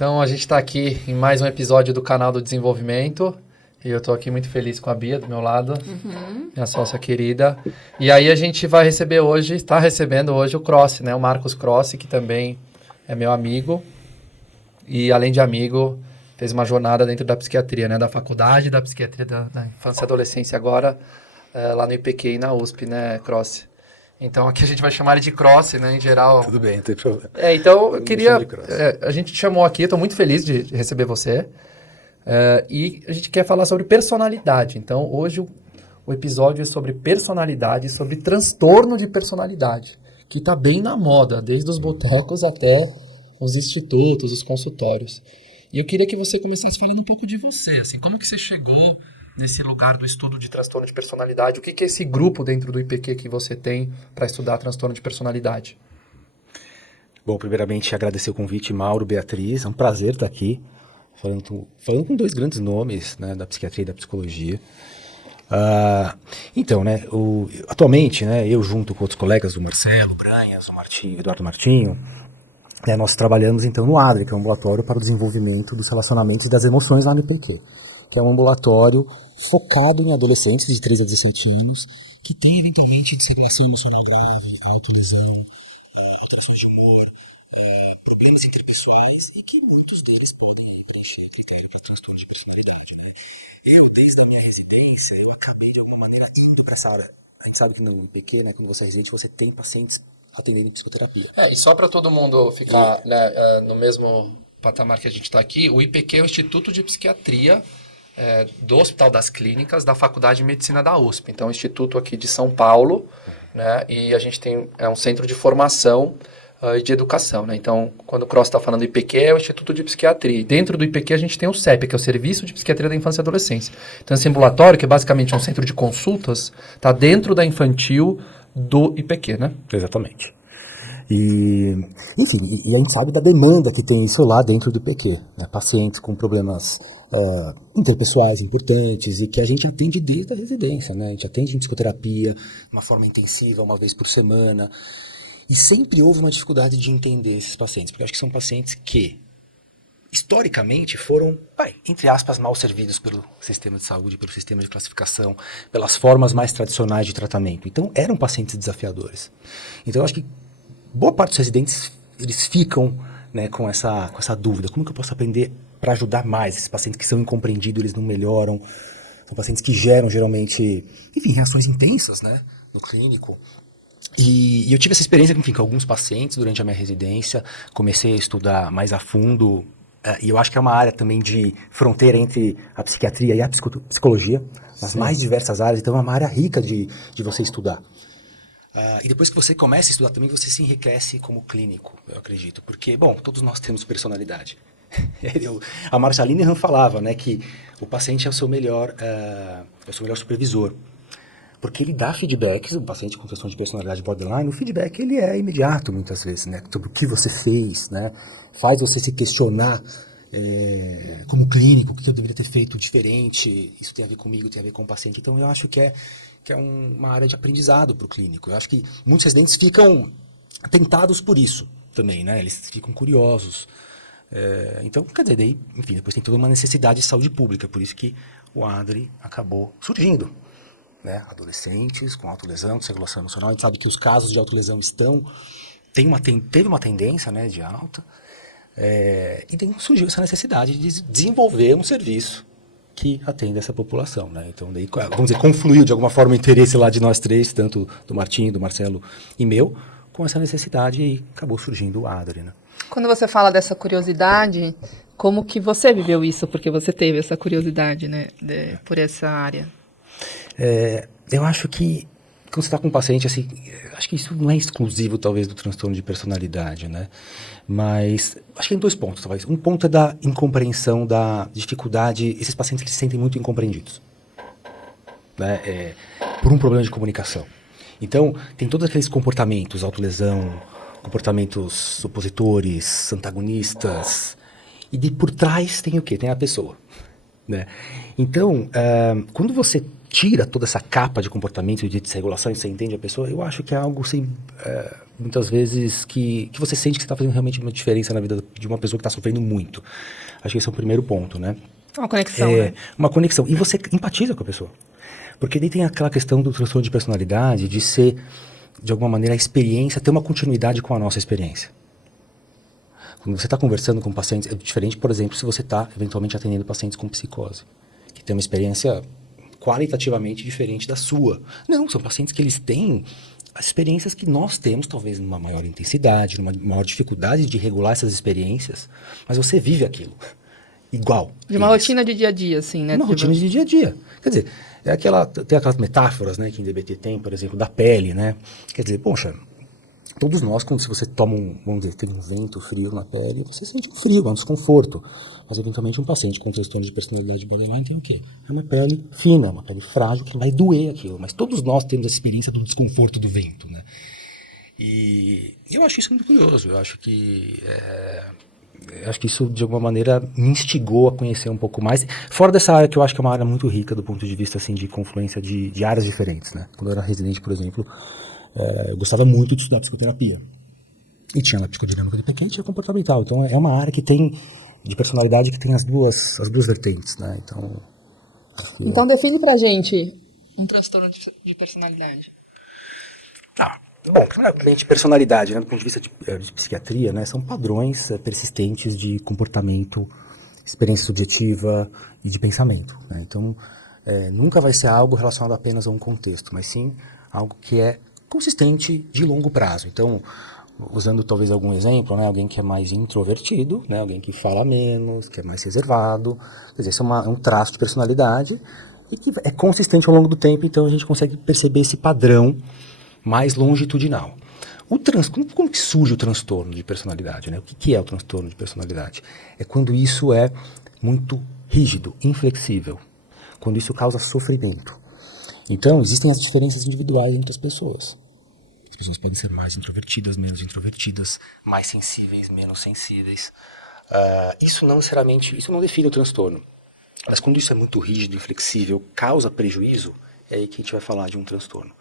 Então a gente está aqui em mais um episódio do canal do Desenvolvimento e eu estou aqui muito feliz com a Bia do meu lado, minha sócia querida. E aí a gente vai receber hoje, está recebendo hoje o Cross, né? O Marcos Cross, que também é meu amigo e além de amigo fez uma jornada dentro da psiquiatria, né? Da faculdade da psiquiatria da infância e adolescência agora lá no IPQ e na USP, né, Cross? Então, aqui a gente vai chamar ele de Cross, né, em geral. Tudo bem, não tem problema. Então, eu queria... a gente te chamou aqui, estou muito feliz de receber você. E a gente quer falar sobre personalidade. Então, hoje o episódio é sobre personalidade, sobre transtorno de personalidade, que está bem na moda, desde os botecos até os institutos, os consultórios. E eu queria que você começasse falando um pouco de você, assim, como que você chegou nesse lugar do estudo de transtorno de personalidade? O que é esse grupo dentro do IPQ que você tem para estudar transtorno de personalidade? Bom, primeiramente agradecer o convite, Mauro, Beatriz, é um prazer estar aqui, falando com dois grandes nomes, né, da psiquiatria e da psicologia. Então, né, atualmente, né, eu junto com outros colegas, o Marcelo Branhas, o Eduardo Martinho, né, nós trabalhamos então no ADRE, que é um ambulatório para o desenvolvimento dos relacionamentos e das emoções lá no IPQ, que é um ambulatório focado em adolescentes de 13 a 17 anos, que tem eventualmente desregulação emocional grave, autolesão, alterações de humor, problemas interpessoais, e que muitos deles podem preencher critério para transtorno de personalidade. Eu, desde a minha residência, eu acabei de alguma maneira indo para essa área. A gente sabe que no IPQ, né, quando você é residente, você tem pacientes atendendo em psicoterapia. E só para todo mundo ficar no mesmo patamar que a gente está aqui, o IPQ é o Instituto de Psiquiatria do Hospital das Clínicas, da Faculdade de Medicina da USP. Então, é um instituto aqui de São Paulo, né? E a gente tem um centro de formação e de educação, né? Então, quando o Cross está falando do IPQ, é o Instituto de Psiquiatria. E dentro do IPQ, a gente tem o CEP, que é o Serviço de Psiquiatria da Infância e Adolescência. Então, esse ambulatório, que é basicamente um centro de consultas, está dentro da infantil do IPQ, né? Exatamente. E, enfim, e a gente sabe da demanda que tem isso lá dentro do IPQ, né? Pacientes com problemas interpessoais importantes e que a gente atende desde a residência, né? A gente atende em psicoterapia, de uma forma intensiva, uma vez por semana. E sempre houve uma dificuldade de entender esses pacientes, porque eu acho que são pacientes que, historicamente, foram, entre aspas, mal servidos pelo sistema de saúde, pelo sistema de classificação, pelas formas mais tradicionais de tratamento. Então, eram pacientes desafiadores. Então, eu acho que boa parte dos residentes, eles ficam, né, com essa dúvida. Como que eu posso aprender para ajudar mais esses pacientes que são incompreendidos, eles não melhoram? São pacientes que geram, geralmente, enfim, reações intensas, né, no clínico. E eu tive essa experiência, enfim, com alguns pacientes durante a minha residência. Comecei a estudar mais a fundo. E eu acho que é uma área também de fronteira entre a psiquiatria e a psicologia, nas mais diversas áreas. Então, é uma área rica de você estudar. E depois que você começa a estudar também, você se enriquece como clínico, eu acredito. Porque, bom, todos nós temos personalidade. A Marsha Linehan falava, né, que o paciente é o seu melhor supervisor. Porque ele dá feedbacks, o paciente com questão de personalidade borderline, o feedback ele é imediato muitas vezes, né, sobre o que você fez, né, faz você se questionar como clínico, o que eu deveria ter feito diferente, isso tem a ver comigo, tem a ver com o paciente. Então eu acho que é uma área de aprendizado para o clínico. Eu acho que muitos residentes ficam tentados por isso também, né? Eles ficam curiosos. Então, quer dizer, daí, enfim, depois tem toda uma necessidade de saúde pública, por isso que o ADRE acabou surgindo, né? Adolescentes com autolesão, desregulação emocional. A gente sabe que os casos de autolesão teve uma tendência, né, de alta, e daí surgiu essa necessidade de desenvolver um serviço que atende essa população, né? Então, daí, vamos dizer, confluiu de alguma forma o interesse lá de nós três, tanto do Martinho, do Marcelo e meu, com essa necessidade, e acabou surgindo o ADRE, né? Quando você fala dessa curiosidade, como que você viveu isso? Porque você teve essa curiosidade, né, por essa área. Eu acho que quando você está com um paciente, assim, acho que isso não é exclusivo, talvez, do transtorno de personalidade, né? Mas acho que tem dois pontos, talvez. Um ponto é da incompreensão, da dificuldade. Esses pacientes eles se sentem muito incompreendidos, né? Por um problema de comunicação. Então, tem todos aqueles comportamentos, autolesão, comportamentos opositores, antagonistas. E por trás tem o quê? Tem a pessoa, né? Então, quando você tira toda essa capa de comportamento, de desregulação, e você entende a pessoa, eu acho que é algo, assim, muitas vezes, que você sente que você está fazendo realmente uma diferença na vida de uma pessoa que está sofrendo muito. Acho que esse é o primeiro ponto, né? Uma conexão, né? Uma conexão. E você empatiza com a pessoa. Porque daí tem aquela questão do transtorno de personalidade, de ser, de alguma maneira, a experiência, ter uma continuidade com a nossa experiência. Quando você está conversando com pacientes, é diferente, por exemplo, se você está, eventualmente, atendendo pacientes com psicose, que tem uma experiência qualitativamente diferente da sua. Não, são pacientes que eles têm as experiências que nós temos, talvez numa maior intensidade, numa maior dificuldade de regular essas experiências, mas você vive aquilo, igual. De uma rotina de dia a dia, assim, né? Uma rotina de dia a dia. Quer dizer, tem aquelas metáforas, né, que em DBT tem, por exemplo, da pele, né? Quer dizer, poxa, todos nós, quando se você toma vamos dizer, tem um vento frio na pele, você sente um frio, um desconforto. Mas, eventualmente, um paciente com transtorno de personalidade borderline tem o quê? É uma pele fina, uma pele frágil, que vai doer aquilo. Mas todos nós temos essa experiência do desconforto do vento, né? E eu acho isso muito curioso. Eu acho que isso, de alguma maneira, me instigou a conhecer um pouco mais. Fora dessa área, que eu acho que é uma área muito rica do ponto de vista, assim, de confluência de áreas diferentes, né? Quando eu era residente, por exemplo, eu gostava muito de estudar psicoterapia. E tinha lá psicodinâmica de PQ e tinha comportamental. Então é uma área que tem, de personalidade, que tem as duas vertentes, né? Então define pra gente um transtorno de personalidade. Bom, primeiramente, personalidade, né, do ponto de vista de psiquiatria, né, são padrões persistentes de comportamento, experiência subjetiva e de pensamento, né? Então, nunca vai ser algo relacionado apenas a um contexto, mas sim algo que é consistente de longo prazo. Então, usando talvez algum exemplo, né, alguém que é mais introvertido, né, alguém que fala menos, que é mais reservado, quer dizer, isso é um traço de personalidade e que é consistente ao longo do tempo, então a gente consegue perceber esse padrão mais longitudinal. Como que surge o transtorno de personalidade, né? O que é o transtorno de personalidade? É quando isso é muito rígido, inflexível, quando isso causa sofrimento. Então, existem as diferenças individuais entre as pessoas. As pessoas podem ser mais introvertidas, menos introvertidas, mais sensíveis, menos sensíveis. Isso não define o transtorno. Mas quando isso é muito rígido, inflexível, causa prejuízo, é aí que a gente vai falar de um transtorno.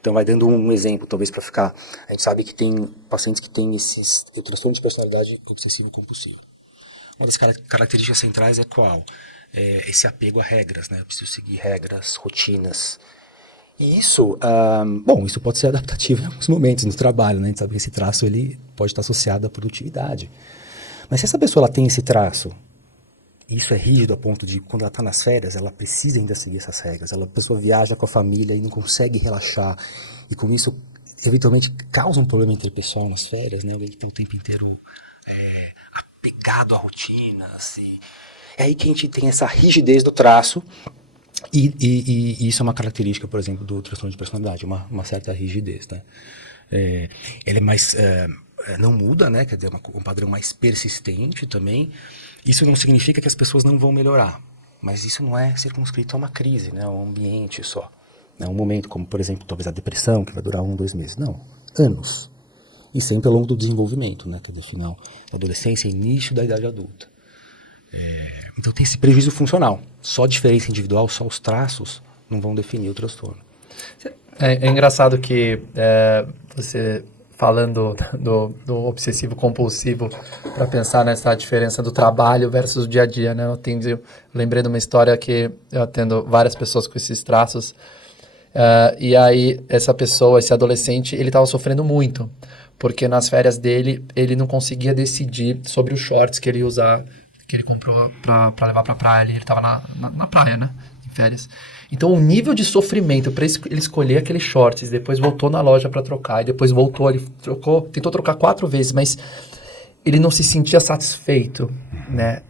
Então, vai dando um exemplo, talvez para ficar... A gente sabe que tem pacientes que têm o transtorno de personalidade obsessivo-compulsivo. Uma das características centrais é qual? Esse apego a regras, né? Eu preciso seguir regras, rotinas. E isso, isso pode ser adaptativo em alguns momentos no trabalho, né? A gente sabe que esse traço ele pode estar associado à produtividade. Mas se essa pessoa ela tem esse traço, e isso é rígido a ponto de, quando ela está nas férias, ela precisa ainda seguir essas regras. A pessoa viaja com a família e não consegue relaxar. E com isso, eventualmente, causa um problema interpessoal nas férias, né? Alguém que está o tempo inteiro apegado a rotinas. É aí que a gente tem essa rigidez do traço. E isso é uma característica, por exemplo, do transtorno de personalidade, uma certa rigidez, né? Ele é mais... não muda, né? Quer dizer, um padrão mais persistente também. Isso não significa que as pessoas não vão melhorar, mas isso não é circunscrito a uma crise, né? A um ambiente só. Um momento como, por exemplo, talvez a depressão, que vai durar 1, 2 meses. Não, anos. E sempre ao longo do desenvolvimento, né? Que é do final da adolescência e início da idade adulta. Então tem esse prejuízo funcional. Só a diferença individual, só os traços não vão definir o transtorno. É engraçado que você... falando do obsessivo-compulsivo, para pensar nessa diferença do trabalho versus o dia a dia, né? Eu lembrei de uma história que eu atendo várias pessoas com esses traços, e aí essa pessoa, esse adolescente, ele estava sofrendo muito, porque nas férias dele, ele não conseguia decidir sobre os shorts que ele ia usar, que ele comprou para levar para a praia, ele estava na praia, né? Em férias. Então, o nível de sofrimento para ele escolher aqueles shorts, depois voltou na loja para trocar, e depois voltou, ele tentou trocar 4 vezes, mas ele não se sentia satisfeito, né?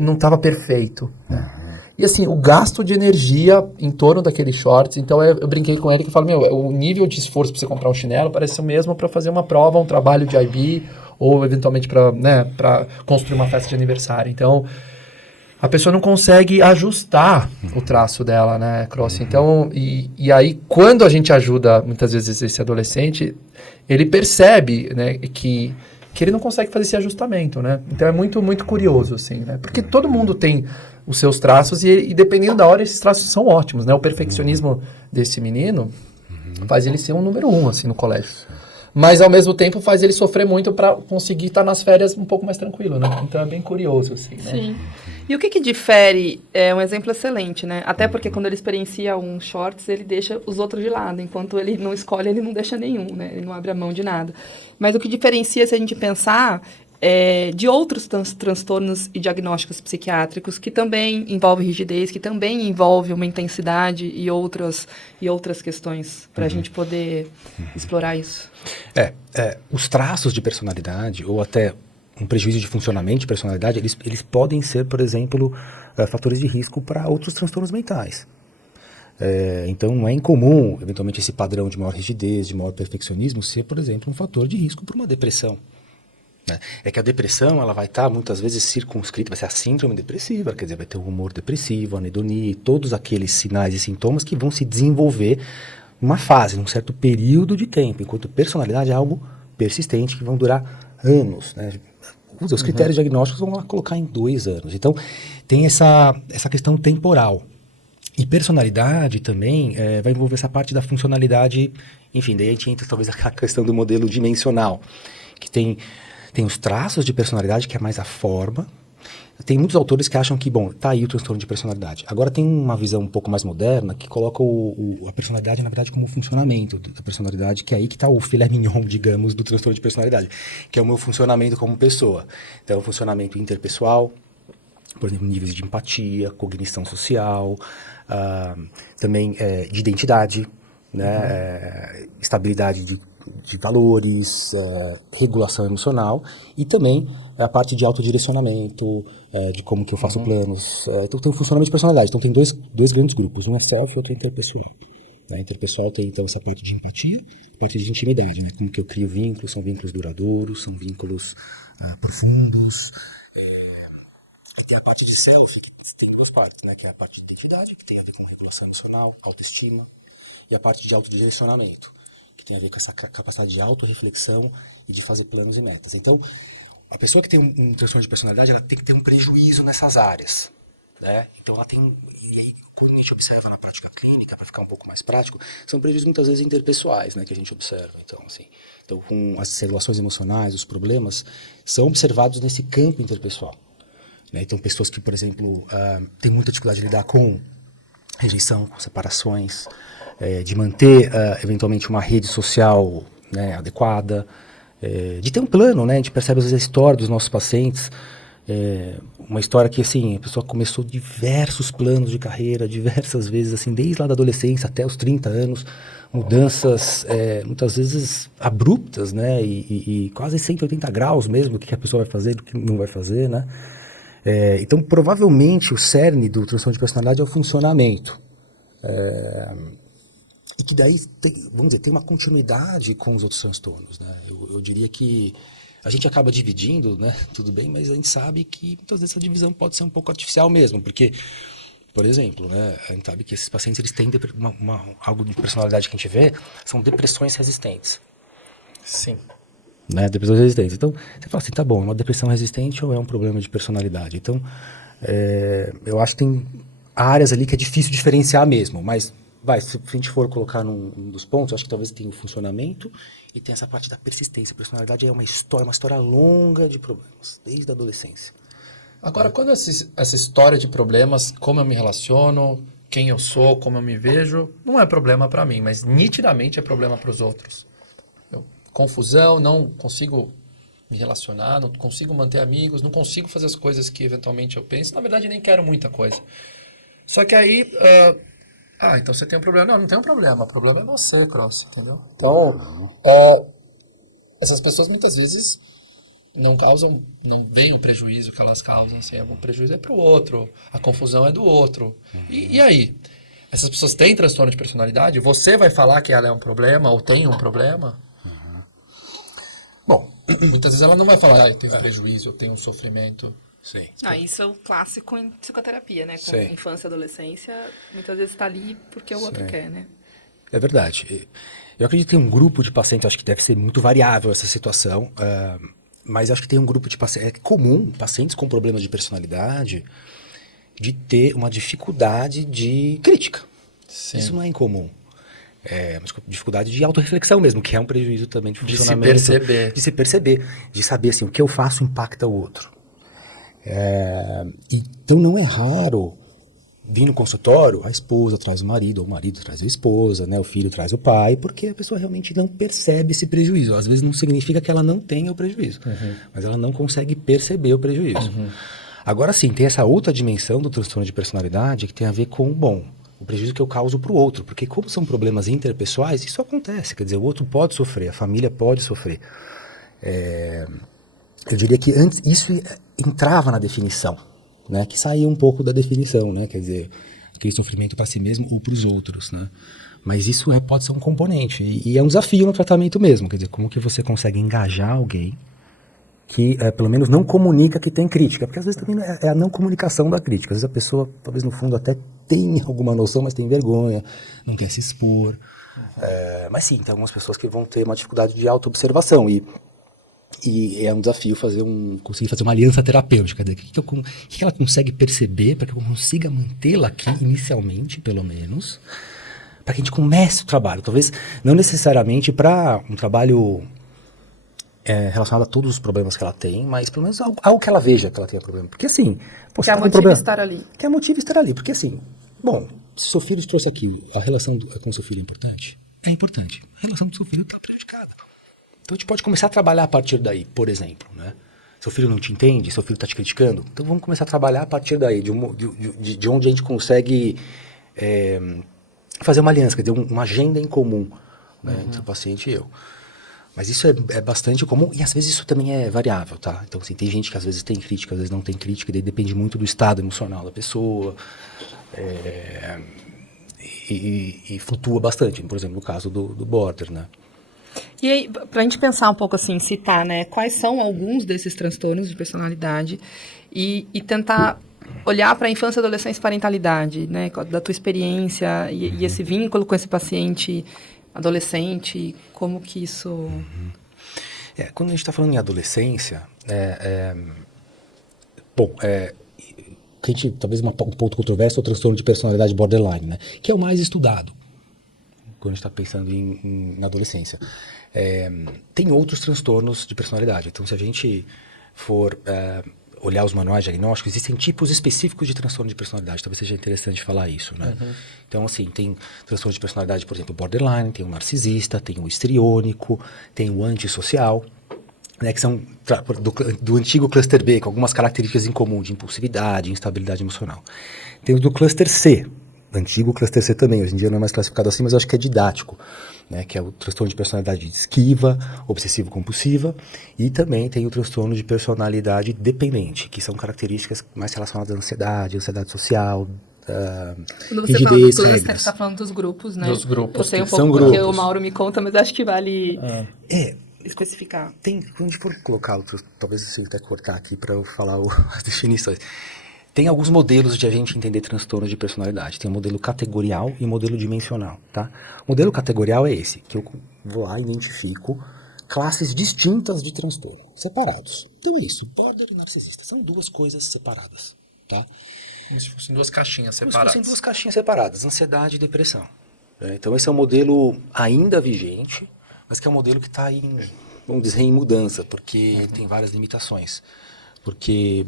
Não estava perfeito, né? E assim, o gasto de energia em torno daqueles shorts, então eu brinquei com ele que eu falo, o nível de esforço para você comprar um chinelo parece o mesmo para fazer uma prova, um trabalho de IB, ou eventualmente para construir uma festa de aniversário. Então, a pessoa não consegue ajustar o traço dela, né, Crossi? Então, e aí, quando a gente ajuda, muitas vezes, esse adolescente, ele percebe, né, que que ele não consegue fazer esse ajustamento, né? Então é muito, muito curioso, assim, né? Porque todo mundo tem os seus traços e dependendo da hora, esses traços são ótimos, né? O perfeccionismo desse menino faz ele ser um número 1, assim, no colégio. Mas, ao mesmo tempo, faz ele sofrer muito para conseguir estar nas férias um pouco mais tranquilo, né? Então, é bem curioso, assim, né? Sim. E o que difere é um exemplo excelente, né? Até porque quando ele experiencia um shorts, ele deixa os outros de lado. Enquanto ele não escolhe, ele não deixa nenhum, né? Ele não abre a mão de nada. Mas o que diferencia, se a gente pensar, de outros transtornos e diagnósticos psiquiátricos que também envolvem rigidez, que também envolvem uma intensidade e outras questões, para a gente poder explorar isso. Os traços de personalidade, ou até um prejuízo de funcionamento de personalidade, eles podem ser, por exemplo, fatores de risco para outros transtornos mentais. Então, não é incomum, eventualmente, esse padrão de maior rigidez, de maior perfeccionismo, ser, por exemplo, um fator de risco para uma depressão. É que a depressão, ela vai estar muitas vezes circunscrita, vai ser a síndrome depressiva, quer dizer, vai ter o humor depressivo, a anedonia, todos aqueles sinais e sintomas que vão se desenvolver numa fase, num certo período de tempo, enquanto personalidade é algo persistente que vão durar anos, né? Os critérios diagnósticos vão lá colocar em 2 anos. Então, tem essa questão temporal. E personalidade também vai envolver essa parte da funcionalidade, enfim, daí a gente entra talvez a questão do modelo dimensional, que tem os traços de personalidade, que é mais a forma. Tem muitos autores que acham que, bom, tá aí o transtorno de personalidade. Agora tem uma visão um pouco mais moderna que coloca a personalidade, na verdade, como o funcionamento da personalidade, que é aí que está o filé mignon, digamos, do transtorno de personalidade, que é o meu funcionamento como pessoa. Então, o funcionamento interpessoal, por exemplo, níveis de empatia, cognição social, também de identidade, né, estabilidade de valores, regulação emocional e também a parte de autodirecionamento, de como que eu faço planos. Então tem o funcionamento de personalidade. Então tem dois grandes grupos, um é self e outro é interpessoal. A interpessoal tem então essa parte de empatia, a parte de intimidade, né? Como que eu crio vínculos, são vínculos duradouros, são vínculos profundos. Tem a parte de self, que tem 2 partes, né? Que é a parte de identidade, que tem a ver com regulação emocional, autoestima, e a parte de autodirecionamento, que tem a ver com essa capacidade de autorreflexão e de fazer planos e metas. Então, a pessoa que tem um transtorno de personalidade, ela tem que ter um prejuízo nessas áreas, né? Então, ela tem e aí, quando a gente observa na prática clínica, para ficar um pouco mais prático, são prejuízos muitas vezes interpessoais, né, que a gente observa. Então, com as relações emocionais, os problemas, são observados nesse campo interpessoal, né? Então, pessoas que, por exemplo, têm muita dificuldade de lidar com rejeição, com separações, de manter, eventualmente, uma rede social, né, adequada, de ter um plano, né? A gente percebe, às vezes, a história dos nossos pacientes, uma história que, assim, a pessoa começou diversos planos de carreira, diversas vezes, assim, desde lá da adolescência até os 30 anos, mudanças, muitas vezes abruptas, né? E quase 180 graus mesmo, do que a pessoa vai fazer, do que não vai fazer, né? Então, provavelmente, o cerne do transtorno de personalidade é o funcionamento. E que daí, vamos dizer, tem uma continuidade com os outros transtornos, né? Eu diria que a gente acaba dividindo, né? Tudo bem, mas a gente sabe que muitas vezes essa divisão pode ser um pouco artificial mesmo, porque, por exemplo, né, a gente sabe que esses pacientes eles têm algo de personalidade que a gente vê, são depressões resistentes. Sim. Né, depressões resistentes. Então, você fala assim, tá bom, é uma depressão resistente ou é um problema de personalidade? Então, eu acho que tem áreas ali que é difícil diferenciar mesmo, mas se a gente for colocar num dos pontos, eu acho que talvez tenha o funcionamento e tem essa parte da persistência. A personalidade é uma história longa de problemas, desde a adolescência. Agora, quando essa história de problemas, como eu me relaciono, quem eu sou, como eu me vejo, não é problema para mim, mas nitidamente é problema para os outros. Confusão, não consigo me relacionar, não consigo manter amigos, não consigo fazer as coisas que eventualmente eu penso. Na verdade, nem quero muita coisa. Só que aí... então você tem um problema. Não tem um problema. O problema é você, Cross, entendeu? Então, essas pessoas muitas vezes não veem o prejuízo que elas causam. Assim, o prejuízo é para o outro, a confusão é do outro. E aí? Essas pessoas têm transtorno de personalidade? Você vai falar que ela é um problema ou tem um problema? Bom, muitas vezes ela não vai falar, eu tenho um prejuízo, eu tenho um sofrimento. Sim. Isso é o clássico em psicoterapia, né? Com Sim. infância e adolescência, muitas vezes está ali porque o outro quer, né? É verdade. Eu acredito que tem um grupo de pacientes, acho que deve ser muito variável essa situação. Mas acho que tem um grupo de pacientes, é comum, pacientes com problemas de personalidade, de ter uma dificuldade de crítica. Sim. Isso não é incomum. É uma dificuldade de autorreflexão mesmo, que é um prejuízo também de funcionamento. De se perceber. De se perceber, de saber assim, o que eu faço impacta o outro. Então não é raro vir no consultório, a esposa traz o marido, ou o marido traz a esposa, né, o filho traz o pai, porque a pessoa realmente não percebe esse prejuízo. Às vezes não significa que ela não tenha o prejuízo, mas ela não consegue perceber o prejuízo. Agora sim, tem essa outra dimensão do transtorno de personalidade que tem a ver com, o prejuízo que eu causo para o outro, porque como são problemas interpessoais, isso acontece, quer dizer, o outro pode sofrer, a família pode sofrer. Eu diria que antes isso entrava na definição, né, que saía um pouco da definição, né, quer dizer, aquele sofrimento para si mesmo ou para os outros, né, mas isso pode ser um componente, e é um desafio no tratamento mesmo, quer dizer, como que você consegue engajar alguém que, pelo menos, não comunica que tem crítica, porque às vezes também é a não comunicação da crítica, às vezes a pessoa, talvez no fundo até tem alguma noção, mas tem vergonha, não quer se expor, mas sim, tem algumas pessoas que vão ter uma dificuldade de auto-observação, e é um desafio conseguir fazer uma aliança terapêutica. O que ela consegue perceber para que eu consiga mantê-la aqui inicialmente, pelo menos, para que a gente comece o trabalho. Talvez não necessariamente para um trabalho relacionado a todos os problemas que ela tem, mas pelo menos algo que ela veja que ela tenha problema. Porque assim... Que é motivo estar ali. Que é motivo estar ali. Porque assim, se seu filho te trouxe aqui, a relação com seu filho é importante? É importante. A relação com seu filho está prejudicada. Então a gente pode começar a trabalhar a partir daí, por exemplo, né? Seu filho não te entende, seu filho está te criticando, então vamos começar a trabalhar a partir daí, de onde a gente consegue fazer uma aliança, quer dizer, uma agenda em comum, né, entre o paciente e eu. Mas isso é bastante comum e às vezes isso também é variável, tá? Então assim, tem gente que às vezes tem crítica, às vezes não tem crítica, e daí depende muito do estado emocional da pessoa, e flutua bastante, por exemplo, no caso do border, né? E aí, pra gente pensar um pouco assim, citar, né, quais são alguns desses transtornos de personalidade e tentar olhar para a infância, adolescência e parentalidade, né, da tua experiência e esse vínculo com esse paciente adolescente, como que isso... Quando a gente está falando em adolescência, que a gente, talvez um ponto controverso é o transtorno de personalidade borderline, né, que é o mais estudado quando a gente está pensando na adolescência. Tem outros transtornos de personalidade. Então, se a gente for olhar os manuais diagnósticos, existem tipos específicos de transtorno de personalidade. Talvez seja interessante falar isso, né? Então, assim, tem transtorno de personalidade, por exemplo, borderline, tem o narcisista, tem o histriônico, tem o antissocial, né, que são do antigo cluster B, com algumas características em comum, de impulsividade, instabilidade emocional. Tem o do cluster C, antigo cluster C também, hoje em dia não é mais classificado assim, mas eu acho que é didático, né, que é o transtorno de personalidade esquiva, obsessivo-compulsiva, e também tem o transtorno de personalidade dependente, que são características mais relacionadas à ansiedade social, quando você rigidez, fala do cluster, regras. você está falando dos grupos, né? Dos grupos. Eu sei um São pouco porque grupos. o Mauro me conta, mas acho que vale especificar. Quando a gente for colocá-lo, talvez você até cortar aqui para eu falar as definições. Tem alguns modelos de a gente entender transtorno de personalidade. Tem o modelo categorial e o modelo dimensional, tá? O modelo categorial é esse, que eu vou lá e identifico classes distintas de transtorno, separados. Então é isso, border e narcisista são duas coisas separadas, tá? Como se fossem duas caixinhas Como separadas. se fossem duas caixinhas separadas, ansiedade e depressão. Então esse é um modelo ainda vigente, mas que é um modelo que está vamos dizer, em mudança, porque tem várias limitações. Porque,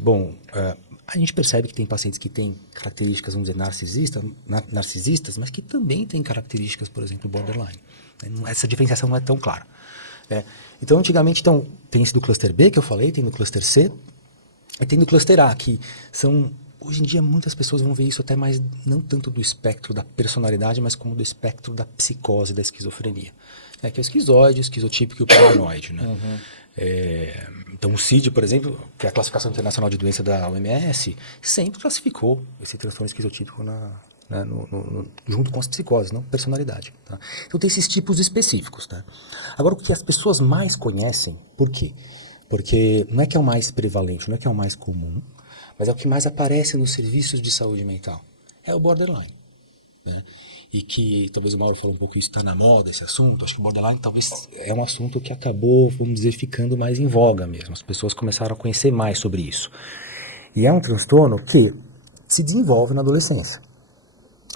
a gente percebe que tem pacientes que têm características, vamos dizer, narcisistas, mas que também têm características, por exemplo, borderline. Essa diferenciação não é tão clara. Então, antigamente, tem esse do cluster B, que eu falei, tem do cluster C, e tem do cluster A, que são... Hoje em dia, muitas pessoas vão ver isso até mais, não tanto do espectro da personalidade, mas como do espectro da psicose, da esquizofrenia. Que é o esquizoide, o esquizotípico e o paranoide, né? Então o CID, por exemplo, que é a classificação internacional de doença da OMS, sempre classificou esse transtorno esquizotípico junto com as psicoses, não personalidade. Tá? Então tem esses tipos específicos. Tá? Agora, o que as pessoas mais conhecem, por quê? Porque não é que é o mais prevalente, não é que é o mais comum, mas é o que mais aparece nos serviços de saúde mental. É o borderline. né? E que, talvez o Mauro falou um pouco isso, está na moda esse assunto. Acho que o borderline talvez é um assunto que acabou, vamos dizer, ficando mais em voga mesmo. As pessoas começaram a conhecer mais sobre isso. E é um transtorno que se desenvolve na adolescência.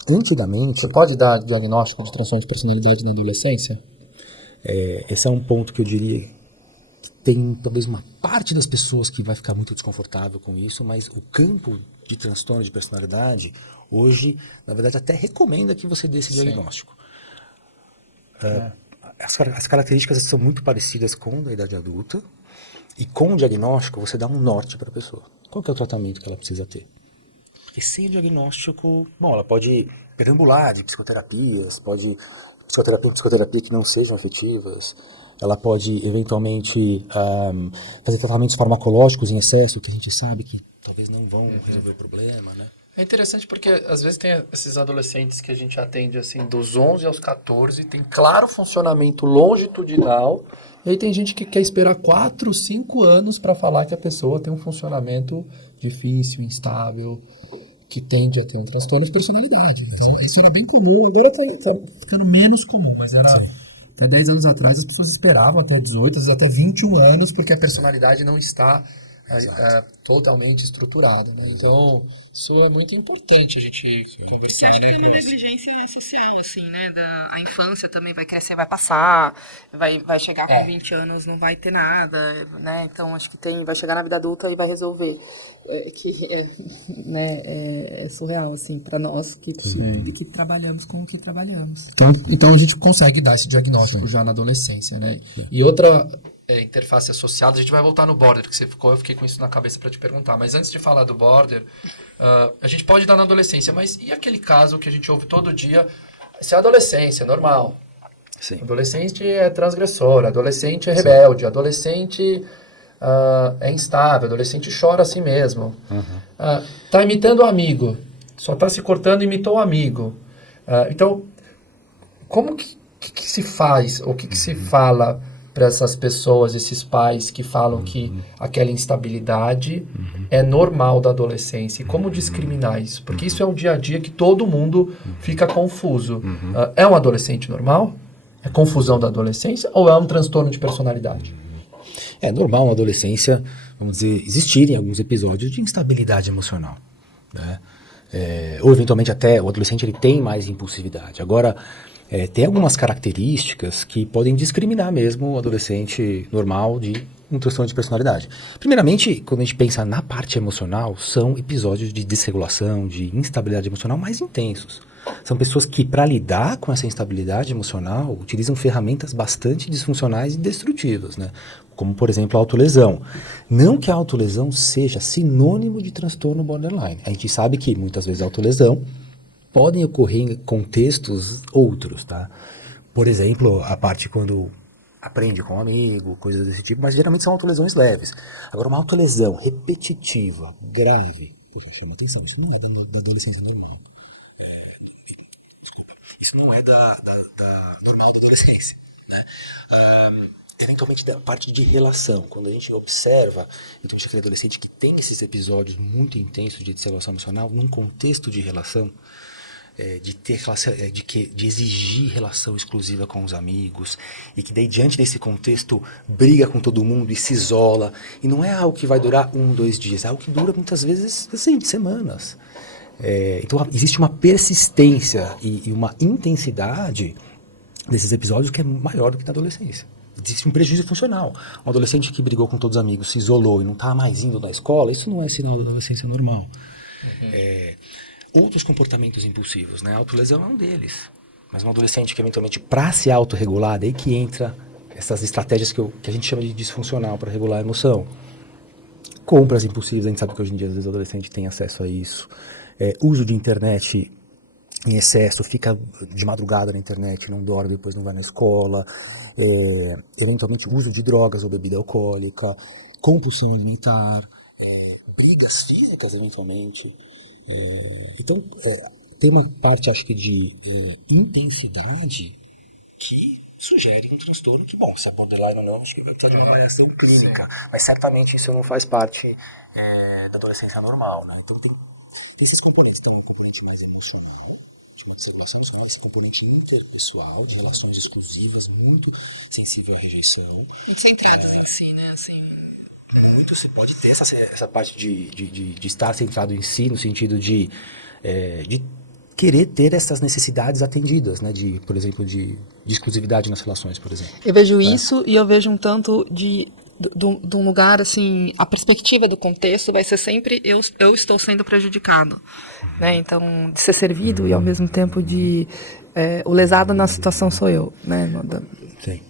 Antigamente... Você pode dar diagnóstico de transtorno de personalidade na adolescência? Esse é um ponto que eu diria que tem talvez uma parte das pessoas que vai ficar muito desconfortável com isso, mas o campo de transtorno de personalidade, hoje, na verdade, até recomenda que você dê esse diagnóstico. As características são muito parecidas com a idade adulta, e com o diagnóstico você dá um norte para a pessoa. Qual que é o tratamento que ela precisa ter? Porque sem o diagnóstico, bom, ela pode perambular de psicoterapias, pode psicoterapia que não sejam efetivas, ela pode eventualmente fazer tratamentos farmacológicos em excesso, que a gente sabe que talvez não vão resolver o problema, né? É interessante porque às vezes tem esses adolescentes que a gente atende assim dos 11 aos 14, tem claro funcionamento longitudinal, e aí tem gente que quer esperar 4, 5 anos para falar que a pessoa tem um funcionamento difícil, instável, que tende a ter um transtorno de personalidade. Então, isso era bem comum, agora está ficando menos comum, mas era... Há 10 anos atrás as pessoas esperavam até 18, às vezes até 21 anos, porque a personalidade não está totalmente estruturada, né? Então, isso é muito importante a gente conversar, Eu acho que né, é com uma isso. negligência social, assim, né? A infância também vai crescer, vai passar, vai chegar com 20 anos, não vai ter nada, né? Então, acho que vai chegar na vida adulta e vai resolver. É surreal, assim, para nós que trabalhamos com o que trabalhamos. Então a gente consegue dar esse diagnóstico já na adolescência, né? E outra interface associada, a gente vai voltar no border, que eu fiquei com isso na cabeça para te perguntar. Mas antes de falar do border, a gente pode dar na adolescência, mas e aquele caso que a gente ouve todo dia? Isso é adolescência, normal. Sim. Adolescente é transgressor, adolescente é rebelde, adolescente é instável, adolescente chora assim mesmo. Tá imitando o amigo, só tá se cortando e imitou o amigo. Então, como que se faz, ou que se fala para essas pessoas, esses pais que falam que aquela instabilidade é normal da adolescência? E como discriminar isso? Porque isso é um dia a dia que todo mundo fica confuso. É um adolescente normal? É confusão da adolescência ou é um transtorno de personalidade? É normal na adolescência, vamos dizer, existirem alguns episódios de instabilidade emocional, né? Ou eventualmente até o adolescente ele tem mais impulsividade. Agora, tem algumas características que podem discriminar mesmo o adolescente normal de um transtorno de personalidade. Primeiramente, quando a gente pensa na parte emocional, são episódios de desregulação, de instabilidade emocional mais intensos. São pessoas que, para lidar com essa instabilidade emocional, utilizam ferramentas bastante disfuncionais e destrutivas, né? Como, por exemplo, a autolesão. Não que a autolesão seja sinônimo de transtorno borderline. A gente sabe que, muitas vezes, a autolesão podem ocorrer em contextos outros, tá? Por exemplo, a parte quando aprende com um amigo, coisas desse tipo, mas geralmente são autolesões leves. Agora, uma autolesão repetitiva, grave, chama atenção, isso não é da adolescência normal. Isso não é da normal da adolescência, né? Eventualmente da parte de relação, quando a gente observa, então aquele adolescente que tem esses episódios muito intensos de desregulação emocional, num contexto de relação, de exigir relação exclusiva com os amigos, e que daí diante desse contexto briga com todo mundo e se isola, e não é algo que vai durar 1, 2 dias, é algo que dura muitas vezes, assim, semanas. Então existe uma persistência e uma intensidade desses episódios que é maior do que na adolescência. Existe um prejuízo funcional. Um adolescente que brigou com todos os amigos, se isolou e não está mais indo na escola, isso não é sinal da adolescência normal. Outros comportamentos impulsivos, né? A autolesão é um deles. Mas um adolescente que eventualmente, para se autorregular, daí que entra essas estratégias que a gente chama de disfuncional para regular a emoção. Compras impulsivas, a gente sabe que hoje em dia às vezes o adolescente tem acesso a isso. Uso de internet em excesso, fica de madrugada na internet, não dorme, depois não vai na escola. Eventualmente uso de drogas ou bebida alcoólica, compulsão alimentar, brigas físicas eventualmente. Então, tem uma parte, acho que, de intensidade que sugere um transtorno que, bom, se é borderline ou não, acho que precisa de uma avaliação clínica, mas certamente isso não faz parte da adolescência normal, né? Então tem esses componentes, então um componente mais emocional, Nós passamos com esse componente interpessoal, de relações exclusivas, muito sensível à rejeição. Muito centradas em si, né? Assim, Muito se pode ter essa parte de estar centrado em si, no sentido de querer ter essas necessidades atendidas, né? Por exemplo, de exclusividade nas relações, por exemplo. eu vejo isso e eu vejo um tanto de um lugar, assim, a perspectiva do contexto vai ser sempre eu estou sendo prejudicado, né? Então, de ser servido e ao mesmo tempo o lesado na situação sou eu, né? Sim.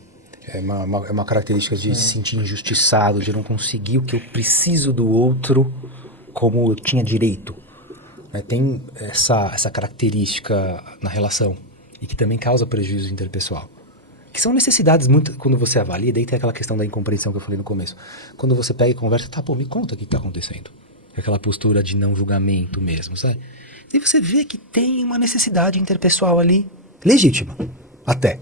É uma característica de se sentir injustiçado, de não conseguir o que eu preciso do outro como eu tinha direito. Tem essa característica na relação e que também causa prejuízo interpessoal. Que são necessidades muito, quando você avalia, daí tem aquela questão da incompreensão que eu falei no começo. Quando você pega e conversa, me conta o que está acontecendo. Aquela postura de não julgamento mesmo, sabe? E você vê que tem uma necessidade interpessoal ali, legítima, até.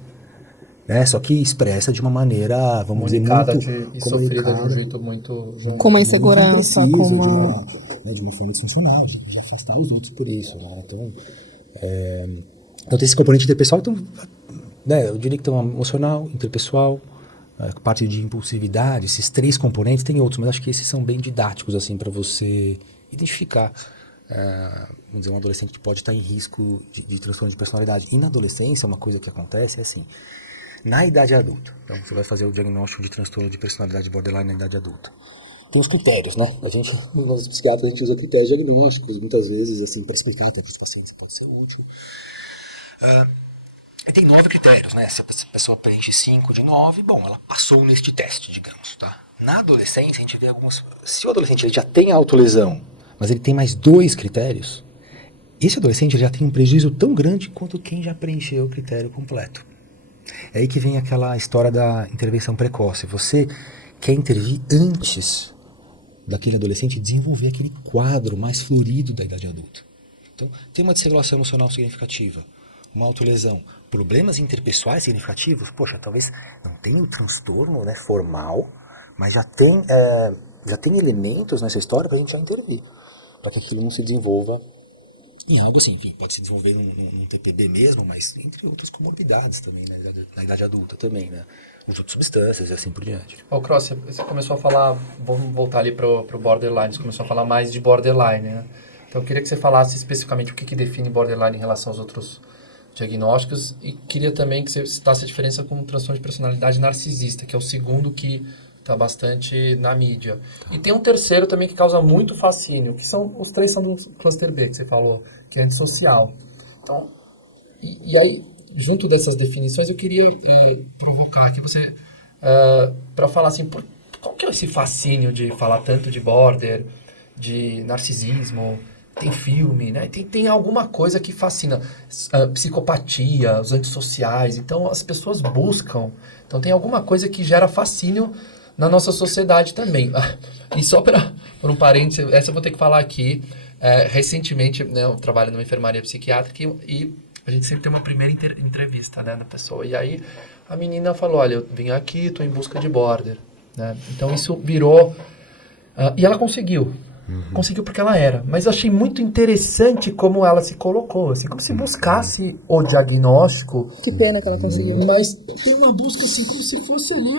Né? Só que expressa de uma maneira, vamos dizer, muito e sofrida de um jeito muito... Com uma insegurança, de uma forma disfuncional, de afastar os outros por isso. Né? Então tem esse componente interpessoal, então, né, eu diria que tem um emocional, interpessoal, parte de impulsividade, esses 3 componentes, tem outros, mas acho que esses são bem didáticos assim, para você identificar. Vamos dizer, um adolescente que pode estar em risco de transtorno de personalidade. E na adolescência, uma coisa que acontece é assim, na idade adulta, então você vai fazer o diagnóstico de transtorno de personalidade borderline na idade adulta. Tem os critérios, né? Nós psiquiatras, a gente usa critérios diagnósticos, muitas vezes, assim, para explicar até para os pacientes, pode ser útil. Tem 9 critérios, né? Se a pessoa preenche 5 de 9, bom, ela passou neste teste, digamos, tá? Na adolescência, a gente vê algumas... Se o adolescente ele já tem autolesão, mas ele tem mais 2 critérios, esse adolescente ele já tem um prejuízo tão grande quanto quem já preencheu o critério completo. É aí que vem aquela história da intervenção precoce. Você quer intervir antes daquele adolescente desenvolver aquele quadro mais florido da idade adulta. Então, tem uma desregulação emocional significativa, uma autolesão, problemas interpessoais significativos, poxa, talvez não tenha o transtorno, né, formal, mas já tem elementos nessa história para a gente já intervir, para que aquilo não se desenvolva em algo assim, enfim, pode se desenvolver num TPB mesmo, mas entre outras comorbidades também, né, na idade adulta também, né, uso de substâncias e assim por diante. Cross, você começou a falar, vamos voltar ali pro borderline, você começou a falar mais de borderline, né? Então eu queria que você falasse especificamente o que define borderline em relação aos outros diagnósticos e queria também que você citasse a diferença com o transtorno de personalidade narcisista, que é o segundo que está bastante na mídia. E tem um terceiro também que causa muito fascínio, que os 3 são do cluster B, que você falou, que é antissocial. Então, e aí, junto dessas definições, eu queria provocar aqui você para falar assim, qual que é esse fascínio de falar tanto de border, de narcisismo, tem filme, né? Tem alguma coisa que fascina. Psicopatia, os antissociais. Então, as pessoas buscam. Então, tem alguma coisa que gera fascínio na nossa sociedade também. E só por um parênteses, essa eu vou ter que falar aqui. Recentemente, né, eu trabalho numa enfermaria psiquiátrica e a gente sempre tem uma primeira entrevista, né, da pessoa. E aí, a menina falou, olha, eu vim aqui, estou em busca de border. Né? Então, isso virou... e ela conseguiu. Conseguiu porque ela era. Mas eu achei muito interessante como ela se colocou. Assim, como se buscasse o diagnóstico. Que pena que ela conseguiu. Mas tem uma busca assim, como se fosse ali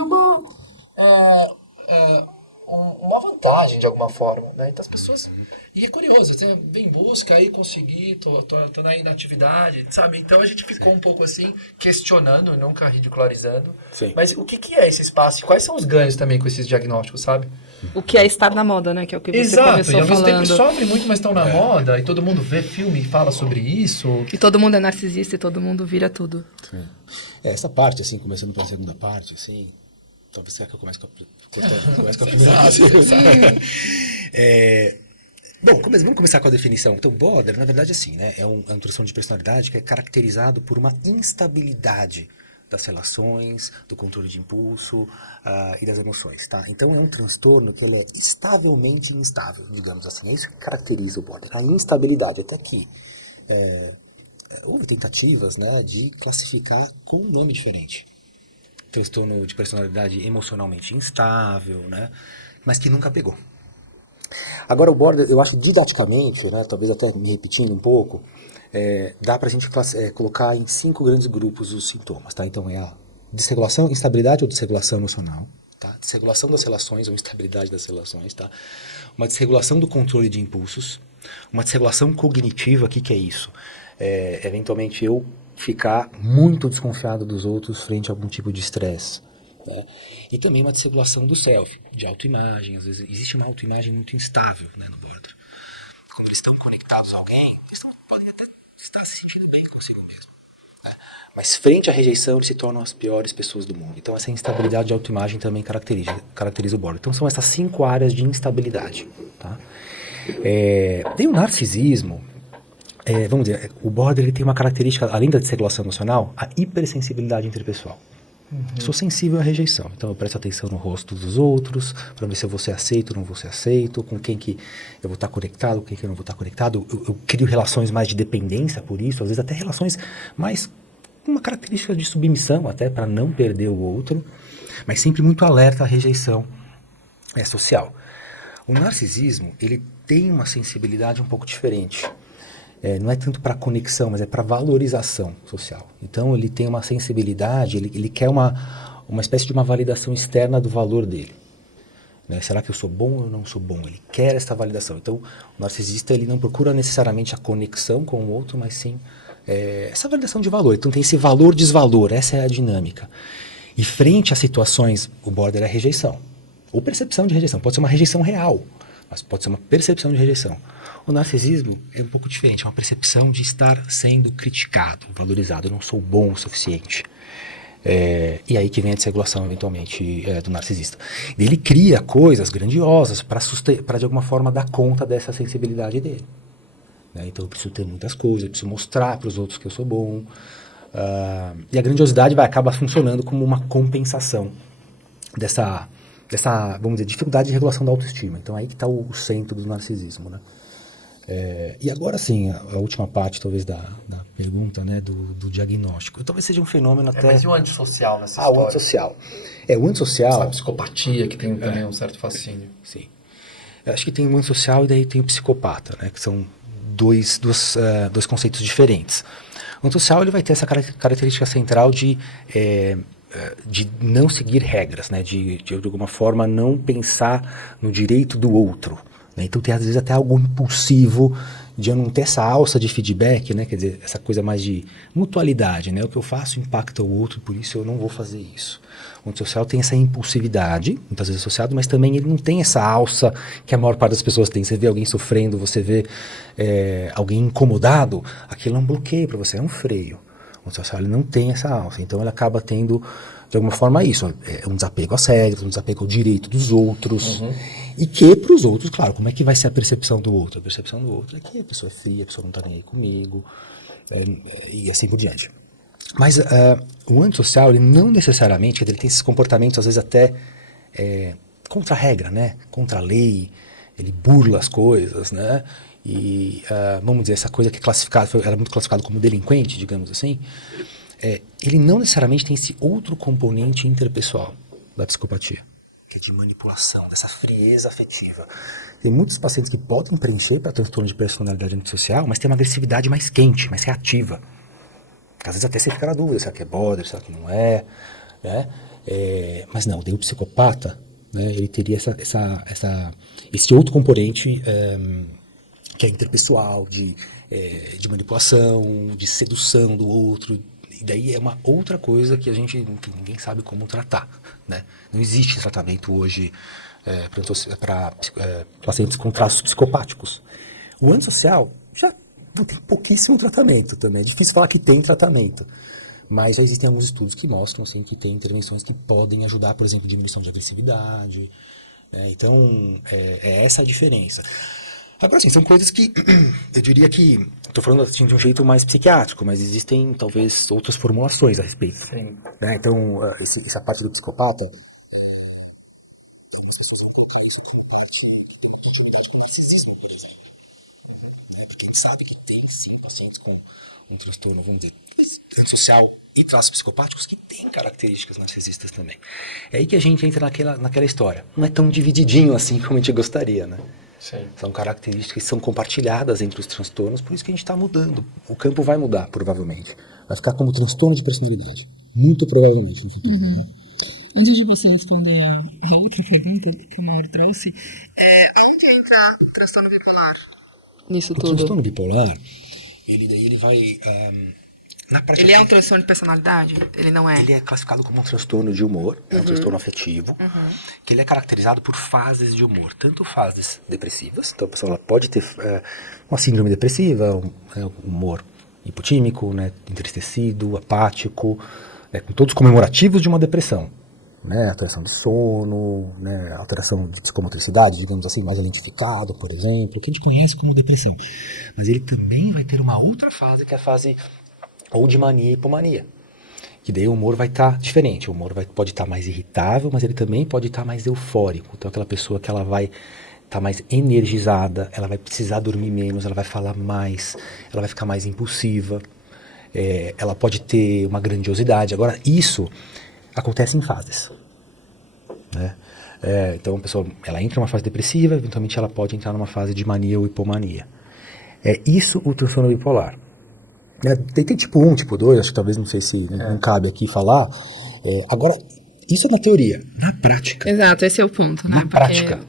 uma vantagem de alguma forma. Né? Então as pessoas... E é curioso, vem em busca, aí consegui, tô na inatividade, sabe? Então a gente ficou um pouco assim, questionando, nunca ridicularizando. Sim. Mas o que é esse espaço? E quais são os ganhos também com esses diagnósticos, sabe? O que é estar na moda, né? Que é o que você começou falando. Exato, e ao mesmo tempo sofre muito, mas estão na moda, e todo mundo vê filme e fala sobre isso. E todo mundo é narcisista e todo mundo vira tudo. Sim. Essa parte, assim, começando pela segunda parte, assim... Talvez será que eu comece com a primeira. Bom, vamos começar com a definição. Então, border, na verdade, assim, né, é um transtorno de personalidade que é caracterizado por uma instabilidade das relações, do controle de impulso e das emoções, tá? Então, é um transtorno que ele é estavelmente instável, digamos assim. É isso que caracteriza o border, a instabilidade. Até aqui, houve tentativas, né, de classificar com um nome diferente. Transtorno de personalidade emocionalmente instável, né, mas que nunca pegou. Agora, o border, eu acho didaticamente, né, talvez até me repetindo um pouco, dá pra gente colocar em 5 grandes grupos os sintomas, tá? Então, é a desregulação, instabilidade ou desregulação emocional, tá? Desregulação das relações ou instabilidade das relações, tá? Uma desregulação do controle de impulsos, uma desregulação cognitiva, o que que é isso? Eventualmente eu ficar muito desconfiado dos outros frente a algum tipo de estresse, né? E também uma desregulação do self, de autoimagem. Às vezes existe uma autoimagem muito instável, né, no border. Quando eles estão conectados a alguém, eles podem até estar se sentindo bem consigo mesmo, né? Mas frente à rejeição, eles se tornam as piores pessoas do mundo. Então essa instabilidade de autoimagem também caracteriza o border. Então são essas 5 áreas de instabilidade, tá? Tem o narcisismo. Vamos dizer, o border ele tem uma característica, além da desregulação emocional, a hipersensibilidade interpessoal. Sou sensível à rejeição, então eu presto atenção no rosto dos outros, para ver se eu vou ser aceito ou não vou ser aceito, com quem que eu vou estar conectado, com quem que eu não vou estar conectado. Eu crio relações mais de dependência por isso, às vezes até relações mais com uma característica de submissão, até para não perder o outro, mas sempre muito alerta à rejeição social. O narcisismo, ele tem uma sensibilidade um pouco diferente. Não é tanto para conexão, mas é para valorização social. Então ele tem uma sensibilidade, ele quer uma espécie de uma validação externa do valor dele, né? Será que eu sou bom ou eu não sou bom? Ele quer essa validação. Então o narcisista ele não procura necessariamente a conexão com o outro, mas sim essa validação de valor. Então tem esse valor-desvalor, essa é a dinâmica. E frente a situações, o border é rejeição, ou percepção de rejeição. Pode ser uma rejeição real, mas pode ser uma percepção de rejeição. O narcisismo é um pouco diferente, é uma percepção de estar sendo criticado, valorizado. Eu não sou bom o suficiente. E aí que vem a desregulação, eventualmente, do narcisista. Ele cria coisas grandiosas para de alguma forma dar conta dessa sensibilidade dele, né? Então eu preciso ter muitas coisas, eu preciso mostrar para os outros que eu sou bom. E a grandiosidade vai acabar funcionando como uma compensação dessa, vamos dizer, dificuldade de regulação da autoestima. Então aí que está o centro do narcisismo, né? E agora sim, a última parte talvez da pergunta, né, do diagnóstico. Talvez seja um fenômeno até... Mas e o antissocial nessa história? O antissocial. O antissocial... A psicopatia, que tem também um certo fascínio. Sim. Eu acho que tem o antissocial e daí tem o psicopata, né, que são dois conceitos diferentes. O antissocial ele vai ter essa característica central de não seguir regras, né, de alguma forma não pensar no direito do outro. Então tem às vezes até algo impulsivo de eu não ter essa alça de feedback, né? Quer dizer, essa coisa mais de mutualidade, né? O que eu faço impacta o outro, por isso eu não vou fazer isso. O antissocial tem essa impulsividade, muitas vezes associado, mas também ele não tem essa alça que a maior parte das pessoas tem. Você vê alguém sofrendo, você vê alguém incomodado, aquilo é um bloqueio para você, é um freio. O antissocial ele não tem essa alça, então ele acaba tendo de alguma forma isso, um desapego às regras, um desapego ao direito dos outros, e que para os outros, claro, como é que vai ser a percepção do outro? A percepção do outro é que a pessoa é fria, a pessoa não está nem aí comigo, e assim por diante. Mas o antissocial, ele não necessariamente, ele tem esses comportamentos às vezes até contra a regra, né? Contra a lei, ele burla as coisas, né? E vamos dizer, essa coisa que era muito classificado como delinquente, digamos assim, ele não necessariamente tem esse outro componente interpessoal da psicopatia, que é de manipulação, dessa frieza afetiva. Tem muitos pacientes que podem preencher para transtorno de personalidade antissocial, mas tem uma agressividade mais quente, mais reativa. Às vezes até você fica na dúvida, será que é border, será que não é, né? Mas não, daí o psicopata, né, ele teria esse outro componente que é interpessoal, de manipulação, de sedução do outro. E daí é uma outra coisa que a gente, ninguém sabe como tratar, né? Não existe tratamento hoje para pacientes com traços psicopáticos. O antissocial já tem pouquíssimo tratamento também. É difícil falar que tem tratamento. Mas já existem alguns estudos que mostram assim, que tem intervenções que podem ajudar, por exemplo, diminuição de agressividade. Então, é essa a diferença. Agora, sim, são coisas que eu diria que, estou falando assim de um jeito mais psiquiátrico, mas existem talvez outras formulações a respeito. Sim. Né? Então, essa parte do psicopata, porque a gente sabe que tem, sim, pacientes com um transtorno, vamos dizer, social e traços psicopáticos que têm características narcisistas também. É aí que a gente entra naquela história. Não é tão divididinho assim como a gente gostaria, né? Sim. São características que são compartilhadas entre os transtornos, por isso que a gente está mudando. O campo vai mudar, provavelmente. Vai ficar como transtorno de personalidade. Muito provavelmente. Antes de você responder a outra pergunta que o Mauro trouxe, onde entra o transtorno bipolar nisso tudo? O transtorno bipolar, ele vai... na prática, Ele é um transtorno de personalidade? Ele não é? Ele é classificado como um transtorno de humor, é um transtorno afetivo, que ele é caracterizado por fases de humor, tanto fases depressivas, então a pessoa ela pode ter uma síndrome depressiva, um humor hipotímico, né, entristecido, apático, com todos comemorativos de uma depressão. Né, alteração de sono, né, alteração de psicomotricidade, digamos assim, mais lentificado, por exemplo, que a gente conhece como depressão. Mas ele também vai ter uma outra fase, que é a fase ou de mania e hipomania. Que daí o humor vai estar diferente, o humor pode estar mais irritável, mas ele também pode estar mais eufórico. Então aquela pessoa que ela vai estar mais energizada, ela vai precisar dormir menos, ela vai falar mais, ela vai ficar mais impulsiva, ela pode ter uma grandiosidade. Agora, isso acontece em fases, né? Então a pessoa ela entra numa fase depressiva, eventualmente ela pode entrar numa fase de mania ou hipomania. É isso o transtorno bipolar. Tem tipo 1, tipo 2, acho que talvez não sei se não cabe aqui falar. Agora, isso é na teoria. Na prática. Exato, esse é o ponto, né? Na prática.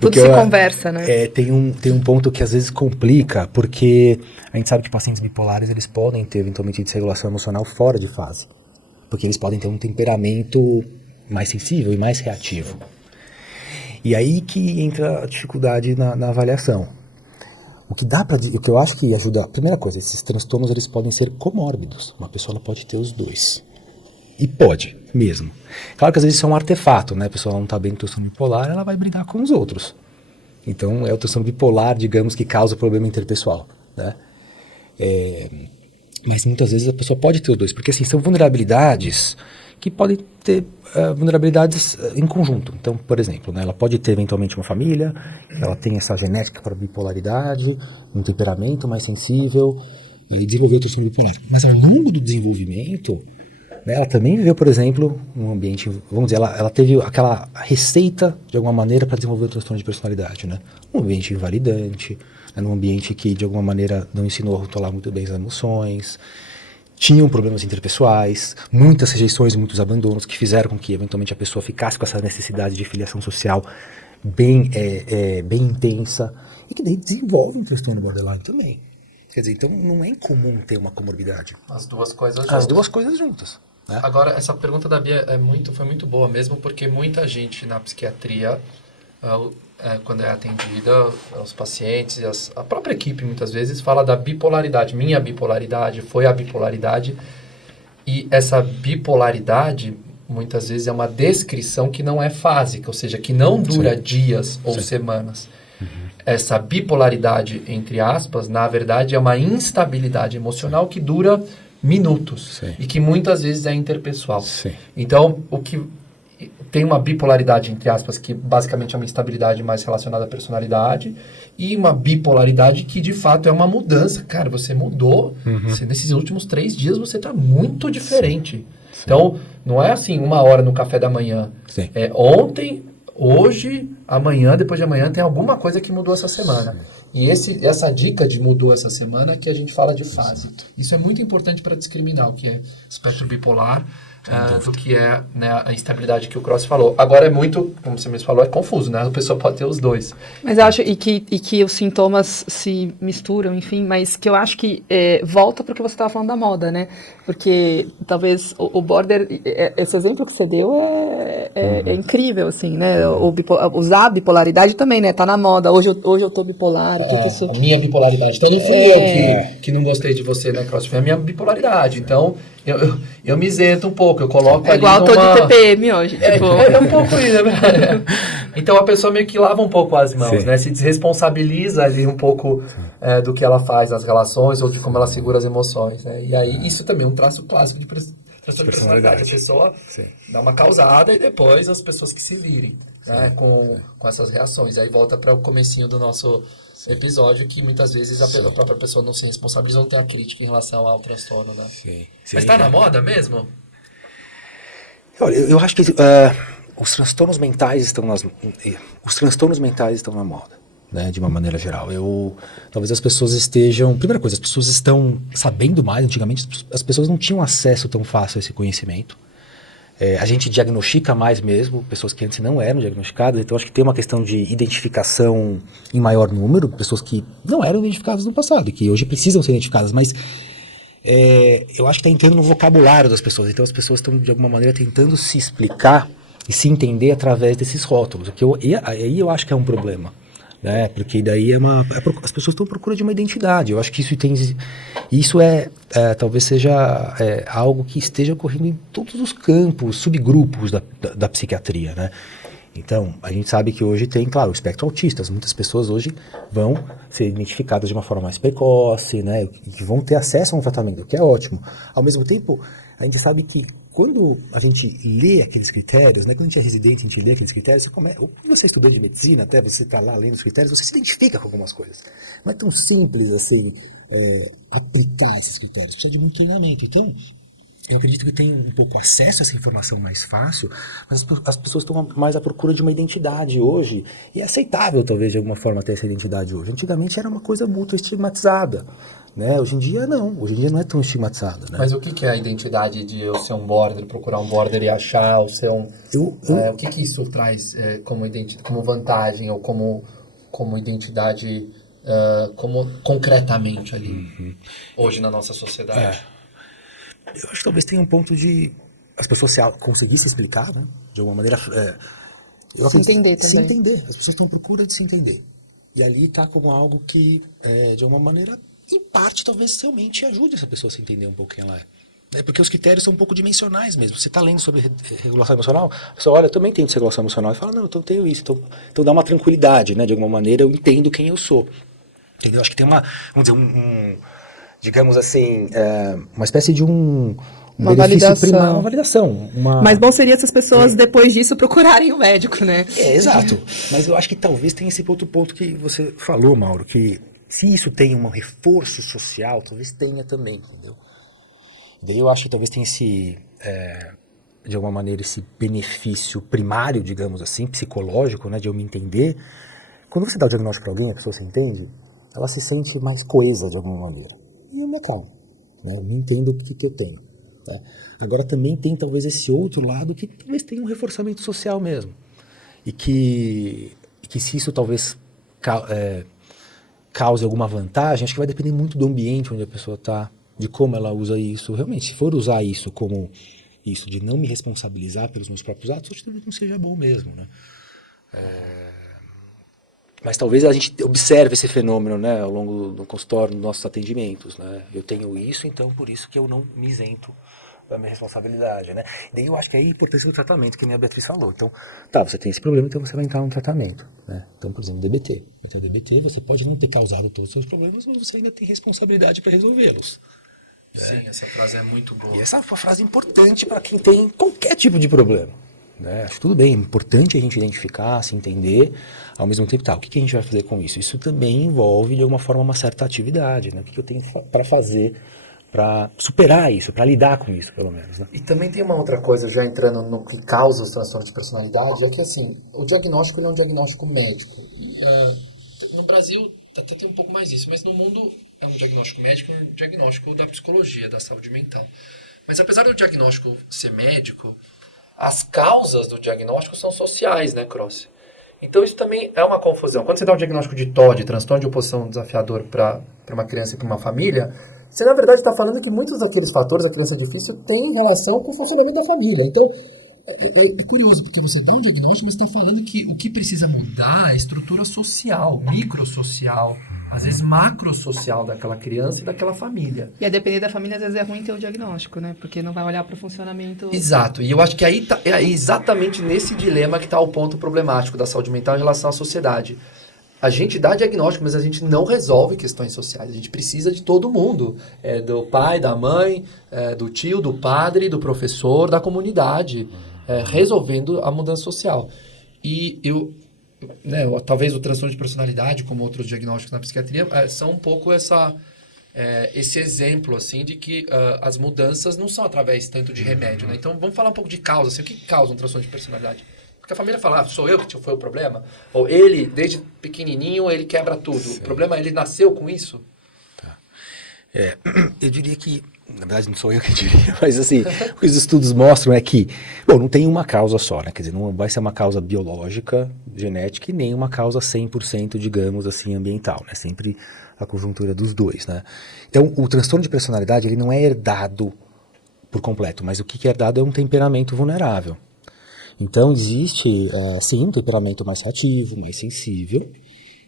Tudo se conversa, né? Tem um ponto que às vezes complica, porque a gente sabe que pacientes bipolares eles podem ter eventualmente desregulação emocional fora de fase. Porque eles podem ter um temperamento mais sensível e mais reativo. E aí que entra a dificuldade na avaliação. O que eu acho que ajuda... A primeira coisa, esses transtornos eles podem ser comórbidos. Uma pessoa ela pode ter os dois. E pode, mesmo. Claro que às vezes isso é um artefato, né? A pessoa não está bem com o transtorno bipolar, ela vai brigar com os outros. Então é o transtorno bipolar, digamos, que causa o problema interpessoal, né? Mas muitas vezes a pessoa pode ter os dois, porque assim, são vulnerabilidades que podem ter vulnerabilidades em conjunto. Então, por exemplo, né, ela pode ter eventualmente uma família, ela tem essa genética para bipolaridade, um temperamento mais sensível e desenvolver o transtorno bipolar. Mas ao longo do desenvolvimento, né, ela também viveu, por exemplo, um ambiente, vamos dizer, ela teve aquela receita, de alguma maneira, para desenvolver o transtorno de personalidade, né? Um ambiente invalidante, num ambiente que de alguma maneira não ensinou a rotular muito bem as emoções, tinham problemas interpessoais, muitas rejeições, muitos abandonos que fizeram com que eventualmente a pessoa ficasse com essa necessidade de filiação social bem intensa e que daí desenvolve um transtorno borderline também. Quer dizer, então não é incomum ter uma comorbidade. As duas coisas juntas. As duas coisas juntas. Né? Agora, essa pergunta da Bia foi muito boa mesmo, porque muita gente na psiquiatria, quando é atendida, os pacientes e a própria equipe muitas vezes fala da bipolaridade. Minha bipolaridade foi a bipolaridade. E essa bipolaridade, muitas vezes, é uma descrição que não é fásica, ou seja, que não dura dias ou semanas. Essa bipolaridade, entre aspas, na verdade é uma instabilidade emocional que dura minutos e que muitas vezes é interpessoal. Então, o que tem uma bipolaridade, entre aspas, que basicamente é uma instabilidade mais relacionada à personalidade, e uma bipolaridade que de fato é uma mudança. Cara, você mudou, nesses últimos 3 dias você está muito diferente. Então, não é assim, 1 hora no café da manhã. É ontem, hoje, amanhã, depois de amanhã, tem alguma coisa que mudou essa semana. E essa dica de mudou essa semana é que a gente fala de fase. Isso é muito importante para discriminar o que é espectro bipolar do que é, né, a instabilidade que o Cross falou. Agora é muito, como você mesmo falou, é confuso, né? A pessoa pode ter os dois. Mas eu acho que os sintomas se misturam, enfim, mas que eu acho que volta para o que você estava falando da moda, né? Porque talvez o border, esse exemplo que você deu é incrível, assim, né? Usar a bipolaridade também, né? Tá na moda. Hoje eu tô bipolar. A minha bipolaridade. Então não fui eu que não gostei de você, né, Cross? Foi a minha bipolaridade. Então eu me isento um pouco, eu coloco ali igual eu tô de TPM hoje. Tipo. É um pouco isso, né? Então a pessoa meio que lava um pouco as mãos, né? Se desresponsabiliza ali um pouco do que ela faz nas relações ou de como ela segura as emoções, né? E aí isso também é um traço clássico de personalidade. A pessoa dá uma causada e depois as pessoas que se virem, né? Com essas reações. Aí volta para o comecinho do nosso episódio, que muitas vezes a própria pessoa não se responsabiliza, não tem a crítica em relação ao transtorno, né? Mas tá na moda mesmo? Olha, eu acho que os transtornos mentais estão na moda. né, de uma maneira geral. Talvez as pessoas estejam... Primeira coisa, as pessoas estão sabendo mais. Antigamente, as pessoas não tinham acesso tão fácil a esse conhecimento. A gente diagnostica mais mesmo, pessoas que antes não eram diagnosticadas, então acho que tem uma questão de identificação em maior número, pessoas que não eram identificadas no passado, e que hoje precisam ser identificadas, mas eu acho que está entrando no vocabulário das pessoas, então as pessoas estão de alguma maneira tentando se explicar e se entender através desses rótulos, aí eu acho que é um problema. Né? Porque daí as pessoas estão à procura de uma identidade. Eu acho que isso talvez seja algo que esteja ocorrendo em todos os campos, subgrupos da psiquiatria, né? Então, a gente sabe que hoje tem, claro, o espectro autista. Muitas pessoas hoje vão ser identificadas de uma forma mais precoce, né? E vão ter acesso a um tratamento, o que é ótimo. Ao mesmo tempo, a gente sabe que quando a gente lê aqueles critérios, né, quando a gente é residente, a gente lê aqueles critérios, ou quando você é estudante de medicina, até você está lá lendo os critérios, você se identifica com algumas coisas. Não é tão simples assim aplicar esses critérios, precisa de muito treinamento. Então, eu acredito que tem um pouco acesso a essa informação mais fácil, mas as pessoas estão mais à procura de uma identidade hoje, e é aceitável talvez de alguma forma ter essa identidade hoje. Antigamente era uma coisa muito estigmatizada. Né? Hoje em dia não é tão estigmatizada. Né? Mas o que é a identidade de eu ser um border, procurar um border e achar, ou ser um... o que isso traz como vantagem, ou como identidade, como concretamente ali, hoje na nossa sociedade? Eu acho que talvez tenha um ponto de as pessoas conseguir se explicar, né? De alguma maneira... se entender também. Se entender, as pessoas estão à procura de se entender. E ali está como algo que, de alguma maneira... em parte, talvez realmente ajude essa pessoa a se entender um pouco quem ela é. Porque os critérios são um pouco dimensionais mesmo. Você está lendo sobre regulação emocional, você olha, eu também tenho regulação emocional. E fala, não, então eu tenho isso. Então dá uma tranquilidade, né? De alguma maneira eu entendo quem eu sou. Entendeu? Acho que tem vamos dizer, digamos assim, uma espécie de uma validação. Uma validação. Mas bom seria se as pessoas, depois disso, procurarem o médico, né? Exato. Mas eu acho que talvez tenha esse outro ponto que você falou, Mauro, que se isso tem um reforço social, talvez tenha também, entendeu? Daí eu acho que talvez tenha de alguma maneira, esse benefício primário, digamos assim, psicológico, né, de eu me entender. Quando você dá o diagnóstico para alguém, a pessoa se entende, ela se sente mais coesa de alguma maneira. E eu me acalmo, né, eu me entendo o que eu tenho. Né? Agora também tem talvez esse outro lado que talvez tenha um reforçamento social mesmo. E que se isso talvez... cause alguma vantagem, acho que vai depender muito do ambiente onde a pessoa está, de como ela usa isso. Realmente, se for usar isso como isso de não me responsabilizar pelos meus próprios atos, acho que talvez não seja bom mesmo, né? Mas talvez a gente observe esse fenômeno, né, ao longo do consultório, dos nossos atendimentos, né? Eu tenho isso, então por isso que eu não me isento da minha responsabilidade, né? Daí eu acho que é a importância do tratamento, que nem a Beatriz falou. Então, você tem esse problema, então você vai entrar num tratamento, né? Então, por exemplo, DBT. Vai ter o DBT, você pode não ter causado todos os seus problemas, mas você ainda tem responsabilidade para resolvê-los. Sim, essa frase é muito boa. E essa é uma frase importante para quem tem qualquer tipo de problema. Né? Acho que tudo bem, é importante a gente identificar, se entender, ao mesmo tempo, o que a gente vai fazer com isso? Isso também envolve, de alguma forma, uma certa atividade, né? O que eu tenho para fazer para superar isso, para lidar com isso, pelo menos. Né? E também tem uma outra coisa, já entrando no que causa os transtornos de personalidade, é que, assim, o diagnóstico ele é um diagnóstico médico. E, no Brasil até tem um pouco mais isso, mas no mundo é um diagnóstico médico, um diagnóstico da psicologia, da saúde mental. Mas apesar do diagnóstico ser médico, as causas do diagnóstico são sociais, né, Crossi? Então isso também é uma confusão. Quando você dá um diagnóstico de TOD, transtorno de oposição desafiador, para uma criança e para uma família, você na verdade está falando que muitos daqueles fatores da criança difícil têm relação com o funcionamento da família. Então é curioso, porque você dá um diagnóstico, mas está falando que o que precisa mudar é a estrutura social, microsocial, às vezes macrosocial daquela criança e daquela família. E a depender da família, às vezes é ruim ter o diagnóstico, né? Porque não vai olhar para o funcionamento... Exato, e eu acho que aí é exatamente nesse dilema que está o ponto problemático da saúde mental em relação à sociedade. A gente dá diagnóstico, mas a gente não resolve questões sociais. A gente precisa de todo mundo. Do pai, da mãe, do tio, do padre, do professor, da comunidade, resolvendo a mudança social. E talvez o transtorno de personalidade, como outros diagnósticos na psiquiatria, são um pouco esse exemplo assim, de que as mudanças não são através tanto de remédio. Né? Então, vamos falar um pouco de causa. Assim, o que causa um transtorno de personalidade? Porque a família fala, sou eu que foi o problema? Ou ele, desde pequenininho, ele quebra tudo. Sim. O problema é ele nasceu com isso? Tá. Eu diria que, na verdade não sou eu que diria, mas assim, o que os estudos mostram é que, bom, não tem uma causa só, né? Quer dizer, não vai ser uma causa biológica, genética, e nem uma causa 100%, digamos assim, ambiental, né? Sempre a conjuntura dos dois, né? Então, o transtorno de personalidade, ele não é herdado por completo, mas o que é herdado é um temperamento vulnerável. Então, existe, sim, um temperamento mais reativo, mais sensível,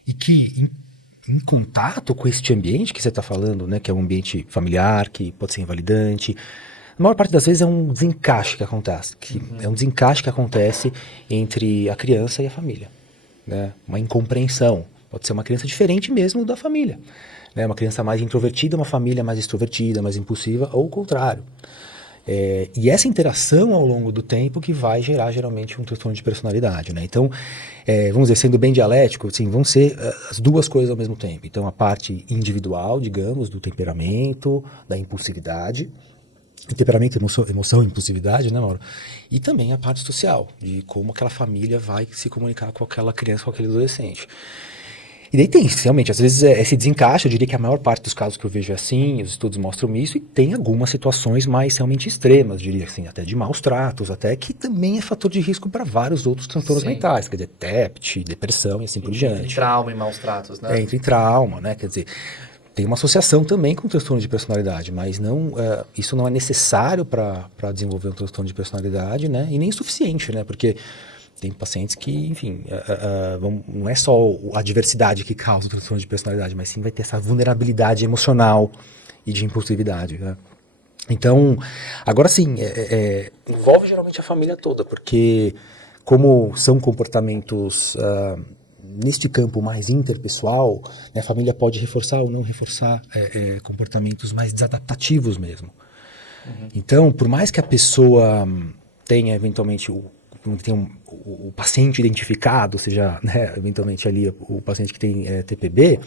e que, em contato com este ambiente que você está falando, né, que é um ambiente familiar, que pode ser invalidante, a maior parte das vezes é um desencaixe que acontece, é um desencaixe que acontece entre a criança e a família, né, uma incompreensão. Pode ser uma criança diferente mesmo da família, né, uma criança mais introvertida, uma família mais extrovertida, mais impulsiva, ou o contrário. E essa interação ao longo do tempo que vai gerar geralmente um transtorno de personalidade, né? Então, vamos dizer, sendo bem dialético, assim, vão ser as duas coisas ao mesmo tempo. Então, a parte individual, digamos, do temperamento, da impulsividade, temperamento, emoção e impulsividade, né, Mauro? E também a parte social, de como aquela família vai se comunicar com aquela criança, com aquele adolescente. E daí tem, realmente, às vezes esse desencaixe, eu diria que a maior parte dos casos que eu vejo é assim, os estudos mostram isso, e tem algumas situações mais realmente extremas, diria assim, até de maus tratos, até que também é fator de risco para vários outros transtornos mentais, quer dizer, TEPT, depressão e assim por diante. Entre trauma e maus tratos, né? Entre trauma, né, quer dizer, tem uma associação também com o transtorno de personalidade, mas não, isso não é necessário para desenvolver um transtorno de personalidade, né, e nem suficiente, né, porque tem pacientes que, enfim, não é só a diversidade que causa o transtorno de personalidade, mas sim vai ter essa vulnerabilidade emocional e de impulsividade, né? Então, agora sim, envolve geralmente a família toda, porque como são comportamentos neste campo mais interpessoal, né, a família pode reforçar ou não reforçar comportamentos mais desadaptativos mesmo. Uhum. Então, por mais que a pessoa tenha eventualmente o paciente identificado, seja, né, eventualmente ali o paciente que tem TPB,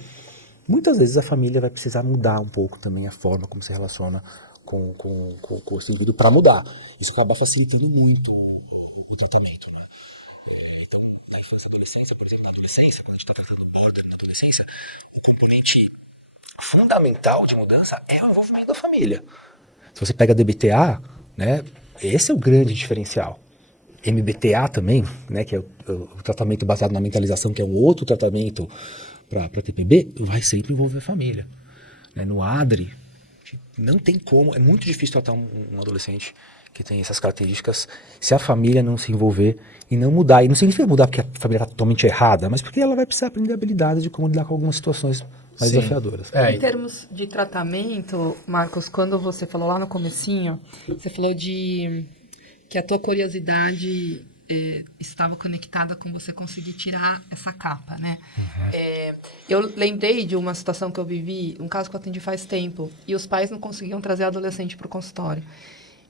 muitas vezes a família vai precisar mudar um pouco também a forma como se relaciona com esse indivíduo para mudar. Isso acaba facilitando muito o tratamento, né? Então, na infância e adolescência, por exemplo, na adolescência, quando a gente está tratando border na adolescência, o componente fundamental de mudança é o envolvimento da família. Se você pega DBTA, né, esse é o grande diferencial. MBTA também, né, que é o tratamento baseado na mentalização, que é um outro tratamento para TPB, vai sempre envolver a família. Né? No ADRE, não tem como, é muito difícil tratar um adolescente que tem essas características se a família não se envolver e não mudar. E não significa mudar porque a família está totalmente errada, mas porque ela vai precisar aprender habilidades de como lidar com algumas situações mais desafiadoras. Em termos de tratamento, Marcos, quando você falou lá no comecinho, você falou que a tua curiosidade estava conectada com você conseguir tirar essa capa, né? Uhum. Eu lembrei de uma situação que eu vivi, um caso que eu atendi faz tempo, e os pais não conseguiam trazer a adolescente para o consultório.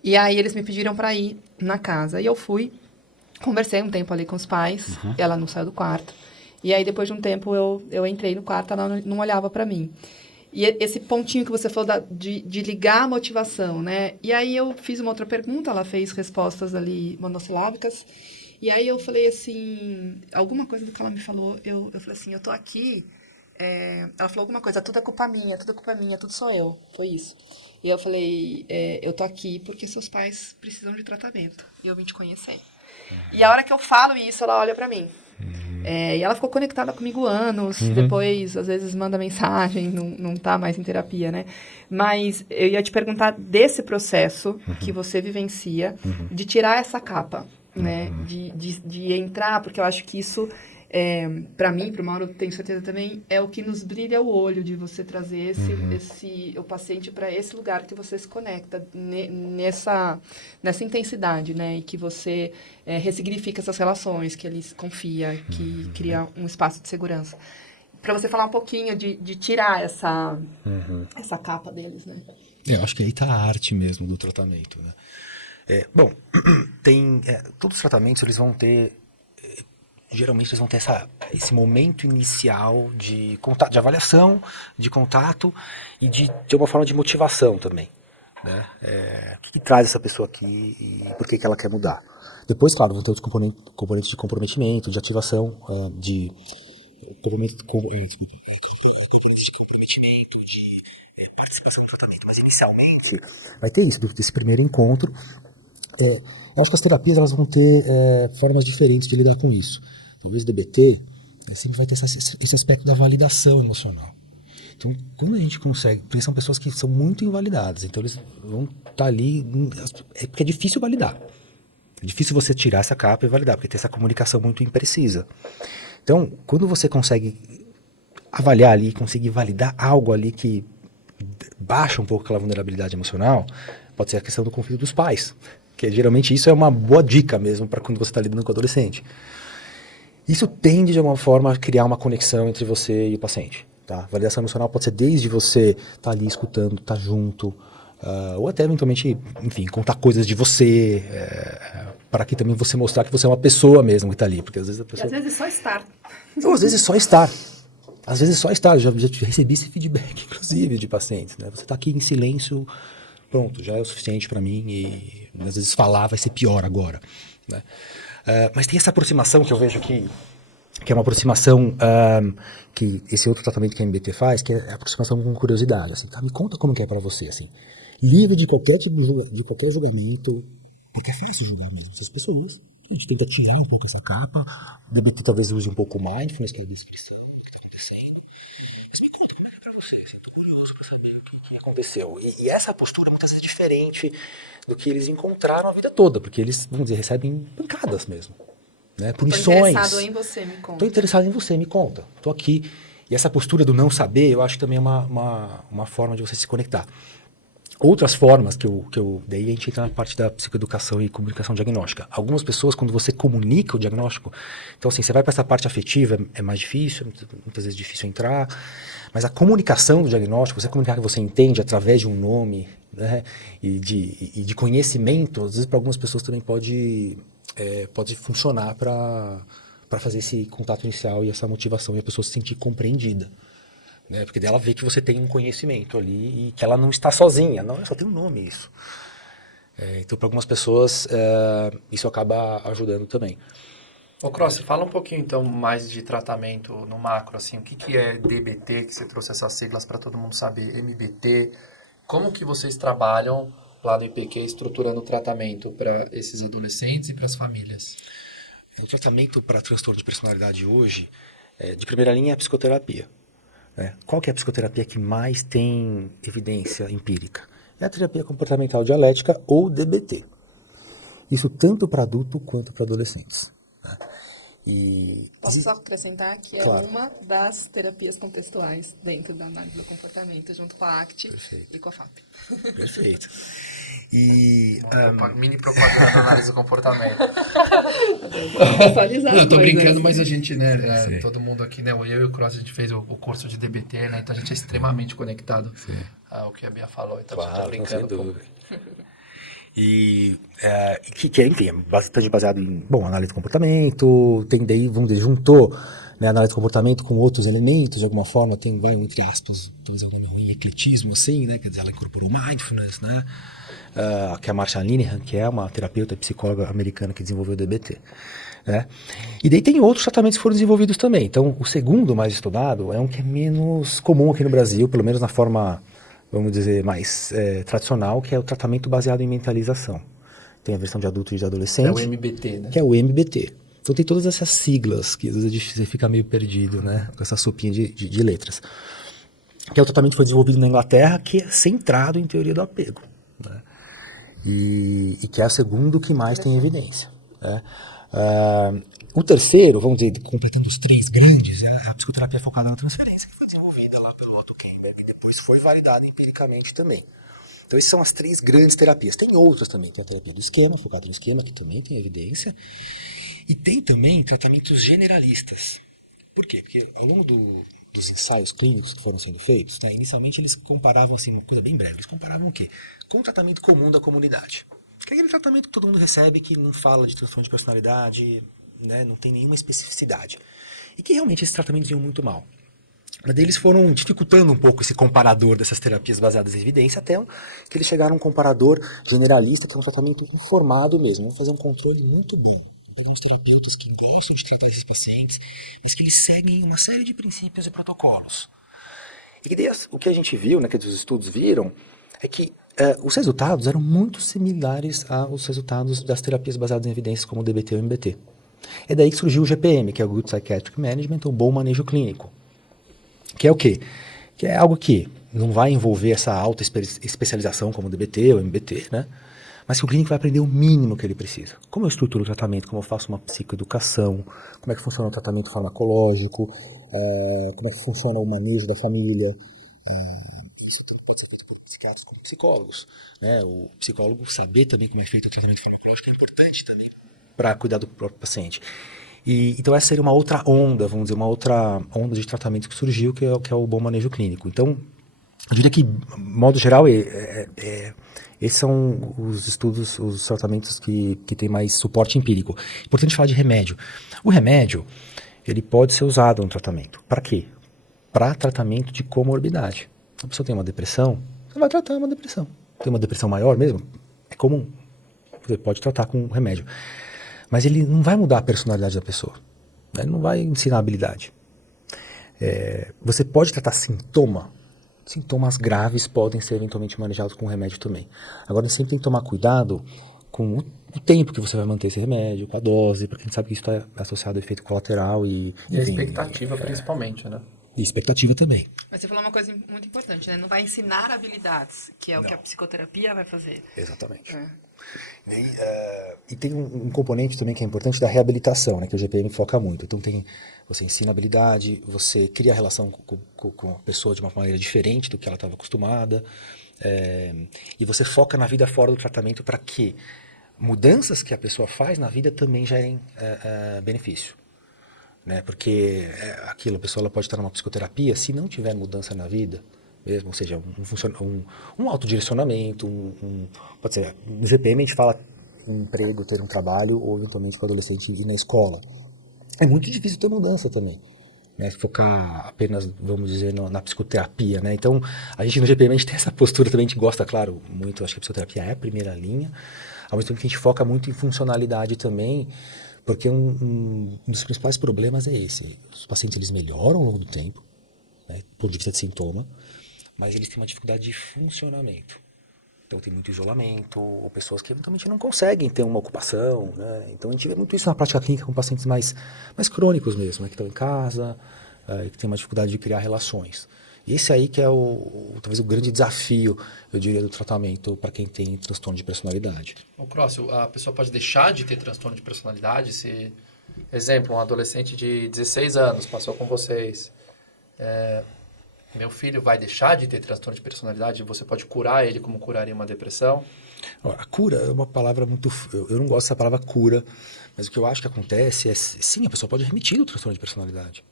E aí eles me pediram para ir na casa, e eu fui, conversei um tempo ali com os pais, ela não saiu do quarto, e aí depois de um tempo eu entrei no quarto, ela não olhava para mim. E esse pontinho que você falou de ligar a motivação, né? E aí eu fiz uma outra pergunta, ela fez respostas ali monossilábicas. E aí eu falei assim, alguma coisa do que ela me falou, eu falei assim, eu tô aqui. Ela falou alguma coisa, tudo é culpa minha, tudo sou eu. Foi isso. E eu falei, eu tô aqui porque seus pais precisam de tratamento. E eu vim te conhecer. E a hora que eu falo isso, ela olha pra mim. E ela ficou conectada comigo anos, depois às vezes manda mensagem, não tá mais em terapia, né? Mas eu ia te perguntar desse processo que você vivencia, de tirar essa capa, né? De entrar, porque eu acho que isso, para mim, pro Mauro, tenho certeza também, é o que nos brilha o olho, de você trazer o paciente para esse lugar que você se conecta nessa intensidade, né? E que você ressignifica essas relações, que ele confia, que cria um espaço de segurança. Para você falar um pouquinho de tirar essa capa deles, né? Eu acho que aí está a arte mesmo do tratamento, né? Bom, todos os tratamentos, eles vão ter, geralmente eles vão ter esse momento inicial de contato, de avaliação, de contato e de alguma forma de motivação também, né? O que traz essa pessoa aqui e por que ela quer mudar? Depois, claro, vão ter os componentes de comprometimento, de ativação, de componentes de comprometimento, de participação no tratamento, mas inicialmente vai ter isso, desse primeiro encontro. Eu acho que as terapias elas vão ter formas diferentes de lidar com isso. Talvez o DBT sempre vai ter esse aspecto da validação emocional. Então, quando a gente consegue, porque são pessoas que são muito invalidadas, então eles vão estar ali, porque é difícil validar. É difícil você tirar essa capa e validar, porque tem essa comunicação muito imprecisa. Então, quando você consegue avaliar ali, conseguir validar algo ali que baixa um pouco aquela vulnerabilidade emocional, pode ser a questão do conflito dos pais, que geralmente isso é uma boa dica mesmo para quando você está lidando com o adolescente. Isso tende, de alguma forma, a criar uma conexão entre você e o paciente. Tá? Validação emocional pode ser desde você estar ali escutando, estar junto, ou até eventualmente, enfim, contar coisas de você, para que também você mostrar que você é uma pessoa mesmo que está ali. Porque às vezes a pessoa... E às vezes só estar. Ou às vezes só estar. Às vezes só estar. Já recebi esse feedback, inclusive, de pacientes. Né? Você está aqui em silêncio, pronto, já é o suficiente para mim e às vezes falar vai ser pior agora. Né? Mas tem essa aproximação que eu vejo aqui, que é uma aproximação que esse outro tratamento que a MBT faz, que é a aproximação com curiosidade. Assim, tá? Me conta como que é para você, assim. Livre de qualquer tipo de qualquer julgamento, porque é fácil julgar mesmo essas pessoas. A gente tenta tirar um pouco essa capa. O DBT talvez use um pouco o mindfulness, que é a descrição do que está acontecendo. Mas me conta como é para você, assim, tô curioso para saber o que aconteceu. E essa postura muitas vezes é diferente do que eles encontraram a vida toda, porque eles, vamos dizer, recebem pancadas mesmo. Né, punições. Tô interessado em você, me conta. Tô interessado em você, me conta. Tô aqui. E essa postura do não saber, eu acho que também é uma forma de você se conectar. Outras formas que eu daí a gente entra na parte da psicoeducação e comunicação diagnóstica. Algumas pessoas, quando você comunica o diagnóstico, então assim, você vai para essa parte afetiva, é mais difícil, muitas vezes é difícil entrar, mas a comunicação do diagnóstico, você comunicar que você entende através de um nome, né, e de conhecimento, às vezes para algumas pessoas também pode funcionar para fazer esse contato inicial e essa motivação e a pessoa se sentir compreendida. Né? Porque dela vê que você tem um conhecimento ali e que ela não está sozinha. Não, só tem um nome isso. Então, para algumas pessoas, isso acaba ajudando também. Ô Cross, fala um pouquinho então mais de tratamento no macro, assim, o que é DBT, que você trouxe essas siglas para todo mundo saber, MBT, como que vocês trabalham lá no IPQ estruturando o tratamento para esses adolescentes e para as famílias? O tratamento para transtorno de personalidade hoje, de primeira linha, é a psicoterapia. Né? Qual que é a psicoterapia que mais tem evidência empírica? É a terapia comportamental dialética ou DBT. Isso tanto para adulto quanto para adolescentes. Né? Posso só acrescentar que claro. É uma das terapias contextuais dentro da análise do comportamento, junto com a ACT e com a FAP. Perfeito. Mini propaganda da análise do comportamento. Não, tô brincando, mas a gente, né, todo mundo aqui, né, eu e o Cross, a gente fez o curso de DBT, né, então a gente é extremamente conectado ao que a Bia falou, então claro, tô brincando. Sem dúvida. Enfim, é bastante baseado em, análise de comportamento, tem daí, vamos dizer, juntou, né, análise de comportamento com outros elementos, de alguma forma, vai, entre aspas, talvez é um nome ruim, ecletismo, assim, né, quer dizer, ela incorporou mindfulness, né, que é a Marsha Linehan, que é uma terapeuta e psicóloga americana que desenvolveu o DBT. Né? E daí tem outros tratamentos que foram desenvolvidos também. Então, o segundo mais estudado é um que é menos comum aqui no Brasil, pelo menos na forma, vamos dizer, mais tradicional, que é o tratamento baseado em mentalização. Tem a versão de adulto e de adolescente. É o MBT, né? Que é o MBT. Então tem todas essas siglas, que às vezes você fica meio perdido, né? Com essa sopinha de letras. Que é o tratamento que foi desenvolvido na Inglaterra, que é centrado em teoria do apego. Né? E que é o segundo que mais tem evidência. Né? O terceiro, vamos dizer, completando os três grandes, é a psicoterapia focada na transferência, que foi desenvolvida lá pelo Otto Kemper e depois foi validada empiricamente também. Então, essas são as três grandes terapias. Tem outras também, tem a terapia do esquema, focada no esquema, que também tem evidência. E tem também tratamentos generalistas. Por quê? Porque ao longo dos ensaios clínicos que foram sendo feitos, né, inicialmente eles comparavam, assim, uma coisa bem breve, eles comparavam o quê? Com o tratamento comum da comunidade. Que é aquele tratamento que todo mundo recebe, que não fala de transtorno de personalidade, né, não tem nenhuma especificidade. E que realmente esses tratamentos iam muito mal. Mas daí eles foram dificultando um pouco esse comparador dessas terapias baseadas em evidência, até que eles chegaram a um comparador generalista, que é um tratamento informado mesmo. Vamos fazer um controle muito bom. Vamos pegar uns terapeutas que gostam de tratar esses pacientes, mas que eles seguem uma série de princípios e protocolos. E daí, o que a gente viu, né, que os estudos viram, é que os resultados eram muito similares aos resultados das terapias baseadas em evidências, como o DBT ou o MBT. É daí que surgiu o GPM, que é o Good Psychiatric Management, ou Bom Manejo Clínico. Que é o quê? Que é algo que não vai envolver essa alta especialização como o DBT ou MBT, né? Mas que o clínico vai aprender o mínimo que ele precisa. Como eu estruturo o tratamento, como eu faço uma psicoeducação, como é que funciona o tratamento farmacológico, como é que funciona o manejo da família. Isso pode ser feito por psiquiatras como psicólogos, né? O psicólogo saber também como é feito o tratamento farmacológico é importante também para cuidar do próprio paciente. Então essa seria uma outra onda, vamos dizer, uma outra onda de tratamento que surgiu, que é o bom manejo clínico. Então, eu diria que, de modo geral, esses são os estudos, os tratamentos que têm mais suporte empírico. Importante falar de remédio. O remédio, ele pode ser usado no tratamento. Para quê? Para tratamento de comorbidade. A pessoa tem uma depressão, você vai tratar uma depressão. Tem uma depressão maior mesmo? É comum. Você pode tratar com remédio. Mas ele não vai mudar a personalidade da pessoa. Ele não vai ensinar habilidade. Você pode tratar sintoma. Sintomas graves podem ser eventualmente manejados com remédio também. Agora, sempre tem que tomar cuidado com o tempo que você vai manter esse remédio, com a dose, porque a gente sabe que isso está associado a efeito colateral e a expectativa, principalmente, né? E expectativa também. Mas você falou uma coisa muito importante, né? Não vai ensinar habilidades, que é o que a psicoterapia vai fazer. Exatamente. E tem um componente também que é importante da reabilitação, né? Que o GPM foca muito. Então você ensina habilidade, você cria a relação com a pessoa de uma maneira diferente do que ela estava acostumada, e você foca na vida fora do tratamento para que mudanças que a pessoa faz na vida também gerem benefício. Né? Porque a pessoa ela pode estar numa psicoterapia, se não tiver mudança na vida, mesmo, ou seja, um autodirecionamento, pode ser, no GPM a gente fala um emprego, ter um trabalho, ou eventualmente para o adolescente ir na escola. É muito difícil ter mudança também, né? Focar apenas, vamos dizer, na psicoterapia, né? Então, a gente no GPM a gente tem essa postura também, a gente gosta, claro, muito, acho que a psicoterapia é a primeira linha, ao mesmo tempo que a gente foca muito em funcionalidade também, porque um dos principais problemas é esse. Os pacientes eles melhoram ao longo do tempo, né, do ponto de vista de sintoma, mas eles têm uma dificuldade de funcionamento. Então tem muito isolamento, ou pessoas que eventualmente não conseguem ter uma ocupação, né? Então a gente vê muito isso na prática clínica com pacientes mais crônicos mesmo, né, que estão em casa, que têm uma dificuldade de criar relações. E esse aí que é talvez o grande desafio, eu diria, do tratamento para quem tem transtorno de personalidade. O Crócio, a pessoa pode deixar de ter transtorno de personalidade se, exemplo, um adolescente de 16 anos passou com vocês, meu filho vai deixar de ter transtorno de personalidade? Você pode curar ele como curaria uma depressão? A cura é uma palavra muito... Eu não gosto dessa palavra cura, mas o que eu acho que acontece é, sim, a pessoa pode remitir o transtorno de personalidade.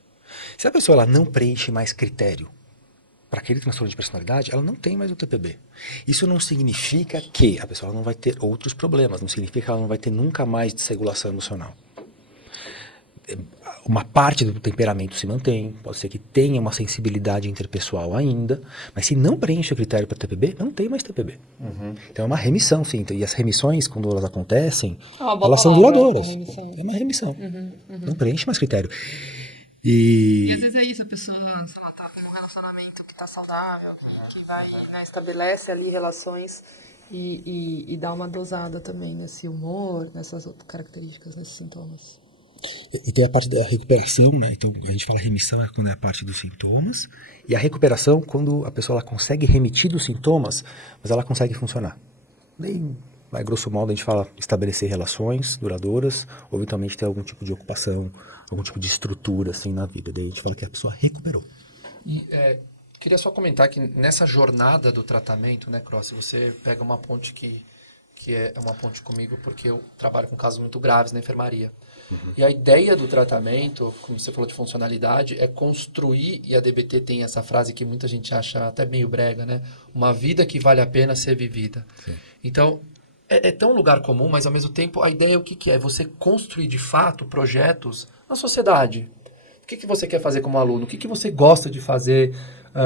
Se a pessoa ela não preenche mais critério para aquele transtorno de personalidade, ela não tem mais o TPB. Isso não significa que a pessoa não vai ter outros problemas, não significa que ela não vai ter nunca mais desregulação emocional. Uma parte do temperamento se mantém, pode ser que tenha uma sensibilidade interpessoal ainda, mas se não preenche o critério para TPB, não tem mais TPB. Uhum. Então é uma remissão, sim. E as remissões, quando elas acontecem, elas são duradouras. É uma remissão. Uhum. Não preenche mais critério. E às vezes é isso, a pessoa tá com um relacionamento que tá saudável, que vai, né, estabelece ali relações e dá uma dosada também nesse humor, nessas outras características, nesses sintomas. E tem a parte da recuperação, né? Então a gente fala remissão é quando é a parte dos sintomas, e a recuperação quando a pessoa ela consegue remitir dos sintomas, mas ela consegue funcionar. Daí, grosso modo, a gente fala estabelecer relações duradouras, ou eventualmente ter algum tipo de ocupação, algum tipo de estrutura assim na vida. Daí a gente fala que a pessoa recuperou. E queria só comentar que nessa jornada do tratamento, né, Cross, você pega uma ponte que é uma ponte comigo, porque eu trabalho com casos muito graves na enfermaria. Uhum. E a ideia do tratamento, como você falou de funcionalidade, é construir, e a DBT tem essa frase que muita gente acha até meio brega, né? Uma vida que vale a pena ser vivida. Sim. Então, é tão lugar comum, mas ao mesmo tempo a ideia é o que é? Você construir de fato projetos na sociedade. que você quer fazer como aluno? O que você gosta de fazer?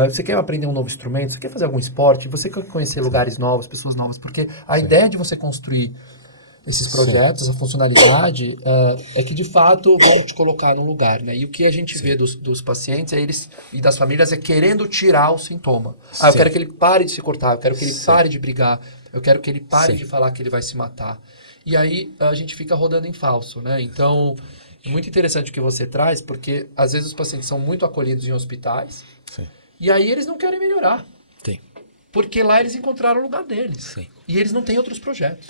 Você quer aprender um novo instrumento? Você quer fazer algum esporte? Você quer conhecer lugares novos, pessoas novas? Porque a ideia de você construir esses projetos, essa funcionalidade, é que de fato vão te colocar num lugar, né? E o que a gente vê dos pacientes e das famílias é querendo tirar o sintoma. Eu quero que ele pare de se cortar, eu quero que ele pare de brigar, eu quero que ele pare de falar que ele vai se matar. E aí a gente fica rodando em falso, né? Então, é muito interessante o que você traz, porque às vezes os pacientes são muito acolhidos em hospitais, e aí eles não querem melhorar. Porque lá eles encontraram o lugar deles. E eles não têm outros projetos.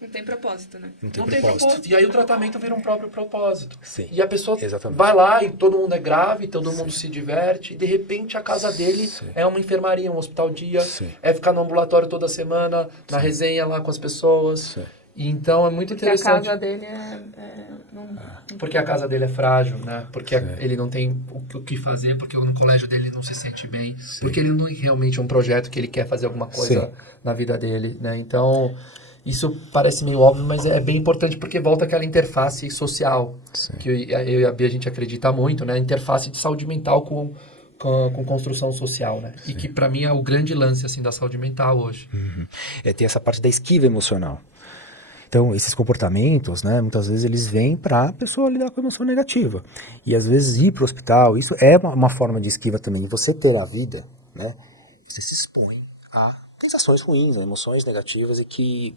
Não tem propósito, né? Não tem propósito. E aí o tratamento vira um próprio propósito. Sim. E a pessoa Exatamente. vai lá e todo mundo é grave, todo mundo se diverte. E de repente a casa dele é uma enfermaria, um hospital dia. É ficar no ambulatório toda semana, na resenha lá com as pessoas. E então é muito interessante. Porque a casa dele Porque a casa dele é frágil, né? Porque ele não tem o que fazer, porque no colégio dele ele não se sente bem. Porque ele não realmente é um projeto que ele quer fazer alguma coisa na vida dele, né? Então... Isso parece meio óbvio, mas é bem importante porque volta aquela interface social, que eu e a Bia a gente acredita muito, né? A interface de saúde mental com construção social, né? E que para mim é o grande lance assim da saúde mental hoje. Tem essa parte da esquiva emocional. Então, esses comportamentos, né, muitas vezes eles vêm para a pessoa lidar com a emoção negativa. E às vezes ir para o hospital, isso é uma forma de esquiva também. Você ter a vida, né, você se expõe a sensações ruins, emoções negativas, e que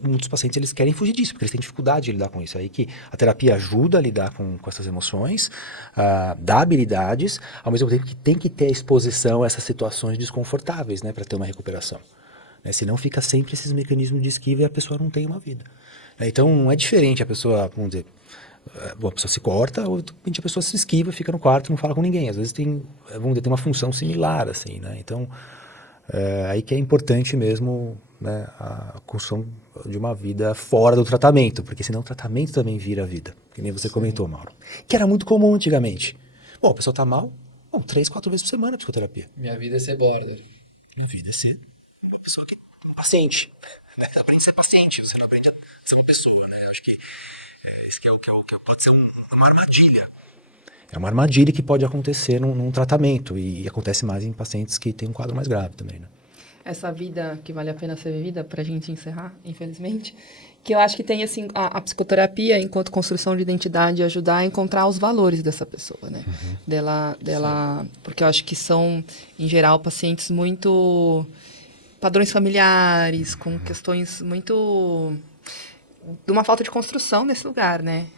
muitos pacientes eles querem fugir disso, porque eles têm dificuldade de lidar com isso. Aí que a terapia ajuda a lidar com essas emoções, dá habilidades, ao mesmo tempo que tem que ter exposição a essas situações desconfortáveis, né, para ter uma recuperação. Né? Senão fica sempre esses mecanismos de esquiva e a pessoa não tem uma vida. Então não é diferente a pessoa, vamos dizer, a pessoa se corta, ou de repente a pessoa se esquiva, fica no quarto, não fala com ninguém. Às vezes tem uma função similar, assim, né? Então, aí que é importante mesmo, né, a construção de uma vida fora do tratamento, porque senão o tratamento também vira vida, que nem você comentou, Mauro. Que era muito comum antigamente. Bom, a pessoa tá mal, 3, 4 vezes por semana psicoterapia. Minha vida é ser border. Minha vida é ser uma pessoa um paciente. Aprende a ser paciente, você não aprende a ser uma pessoa, né? Acho que isso que pode ser uma armadilha. É uma armadilha que pode acontecer num tratamento, e acontece mais em pacientes que têm um quadro mais grave também, né? Essa vida que vale a pena ser vivida, pra gente encerrar, infelizmente, que eu acho que tem, assim, a psicoterapia, enquanto construção de identidade, ajudar a encontrar os valores dessa pessoa, né? Dela, porque eu acho que são, em geral, pacientes muito... padrões familiares, com questões muito... de uma falta de construção nesse lugar, né?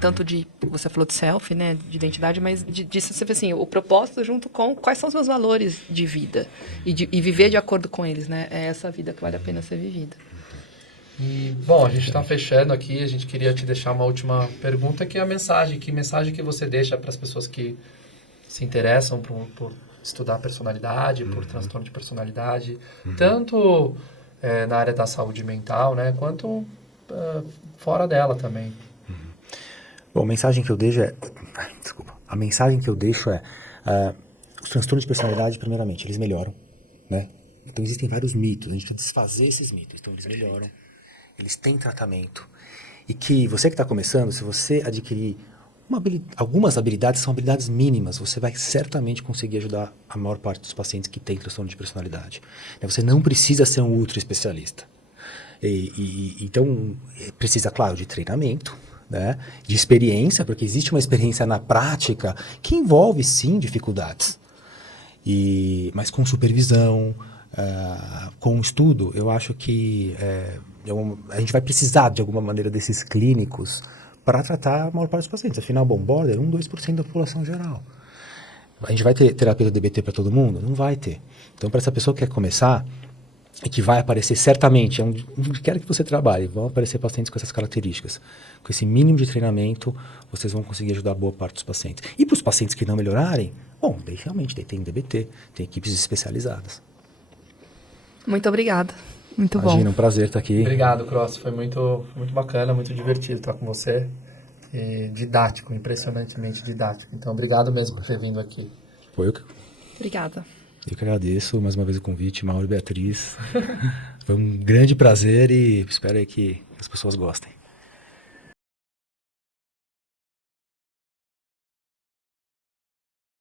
Tanto de, você falou de self, né, de identidade, mas disso você vê assim, o propósito junto com quais são os meus valores de vida e viver de acordo com eles, né? É essa vida que vale a pena ser vivida. E, bom, a gente está fechando aqui, a gente queria te deixar uma última pergunta, que é a mensagem. Que mensagem que você deixa para as pessoas que se interessam por estudar personalidade, por transtorno de personalidade, tanto na área da saúde mental, né, quanto fora dela também? Bom, a mensagem que eu deixo A mensagem que eu deixo é... os transtornos de personalidade, primeiramente, eles melhoram, né? Então, existem vários mitos. A gente tem que desfazer esses mitos. Então, eles melhoram. Eles têm tratamento. E que você que está começando, se você adquirir algumas habilidades, são habilidades mínimas, você vai certamente conseguir ajudar a maior parte dos pacientes que têm transtorno de personalidade. Você não precisa ser um ultra especialista. Então, precisa, claro, de treinamento, né, de experiência, porque existe uma experiência na prática que envolve, sim, dificuldades. Mas com supervisão, com estudo, eu acho que a gente vai precisar, de alguma maneira, desses clínicos para tratar a maior parte dos pacientes. Afinal, border é 2% da população geral. A gente vai ter terapia de DBT para todo mundo? Não vai ter. Então, para essa pessoa que quer começar, e que vai aparecer certamente, onde quer que você trabalhe, vão aparecer pacientes com essas características. Com esse mínimo de treinamento, vocês vão conseguir ajudar boa parte dos pacientes. E para os pacientes que não melhorarem, daí realmente tem DBT, tem equipes especializadas. Muito obrigada. Muito bom. Imagina, um prazer estar aqui. Obrigado, Cross. Foi muito bacana, muito divertido estar com você. E didático, impressionantemente didático. Então, obrigado mesmo por ter vindo aqui. Obrigada. Eu que agradeço mais uma vez o convite, Mauro e Beatriz. Foi um grande prazer e espero aí que as pessoas gostem.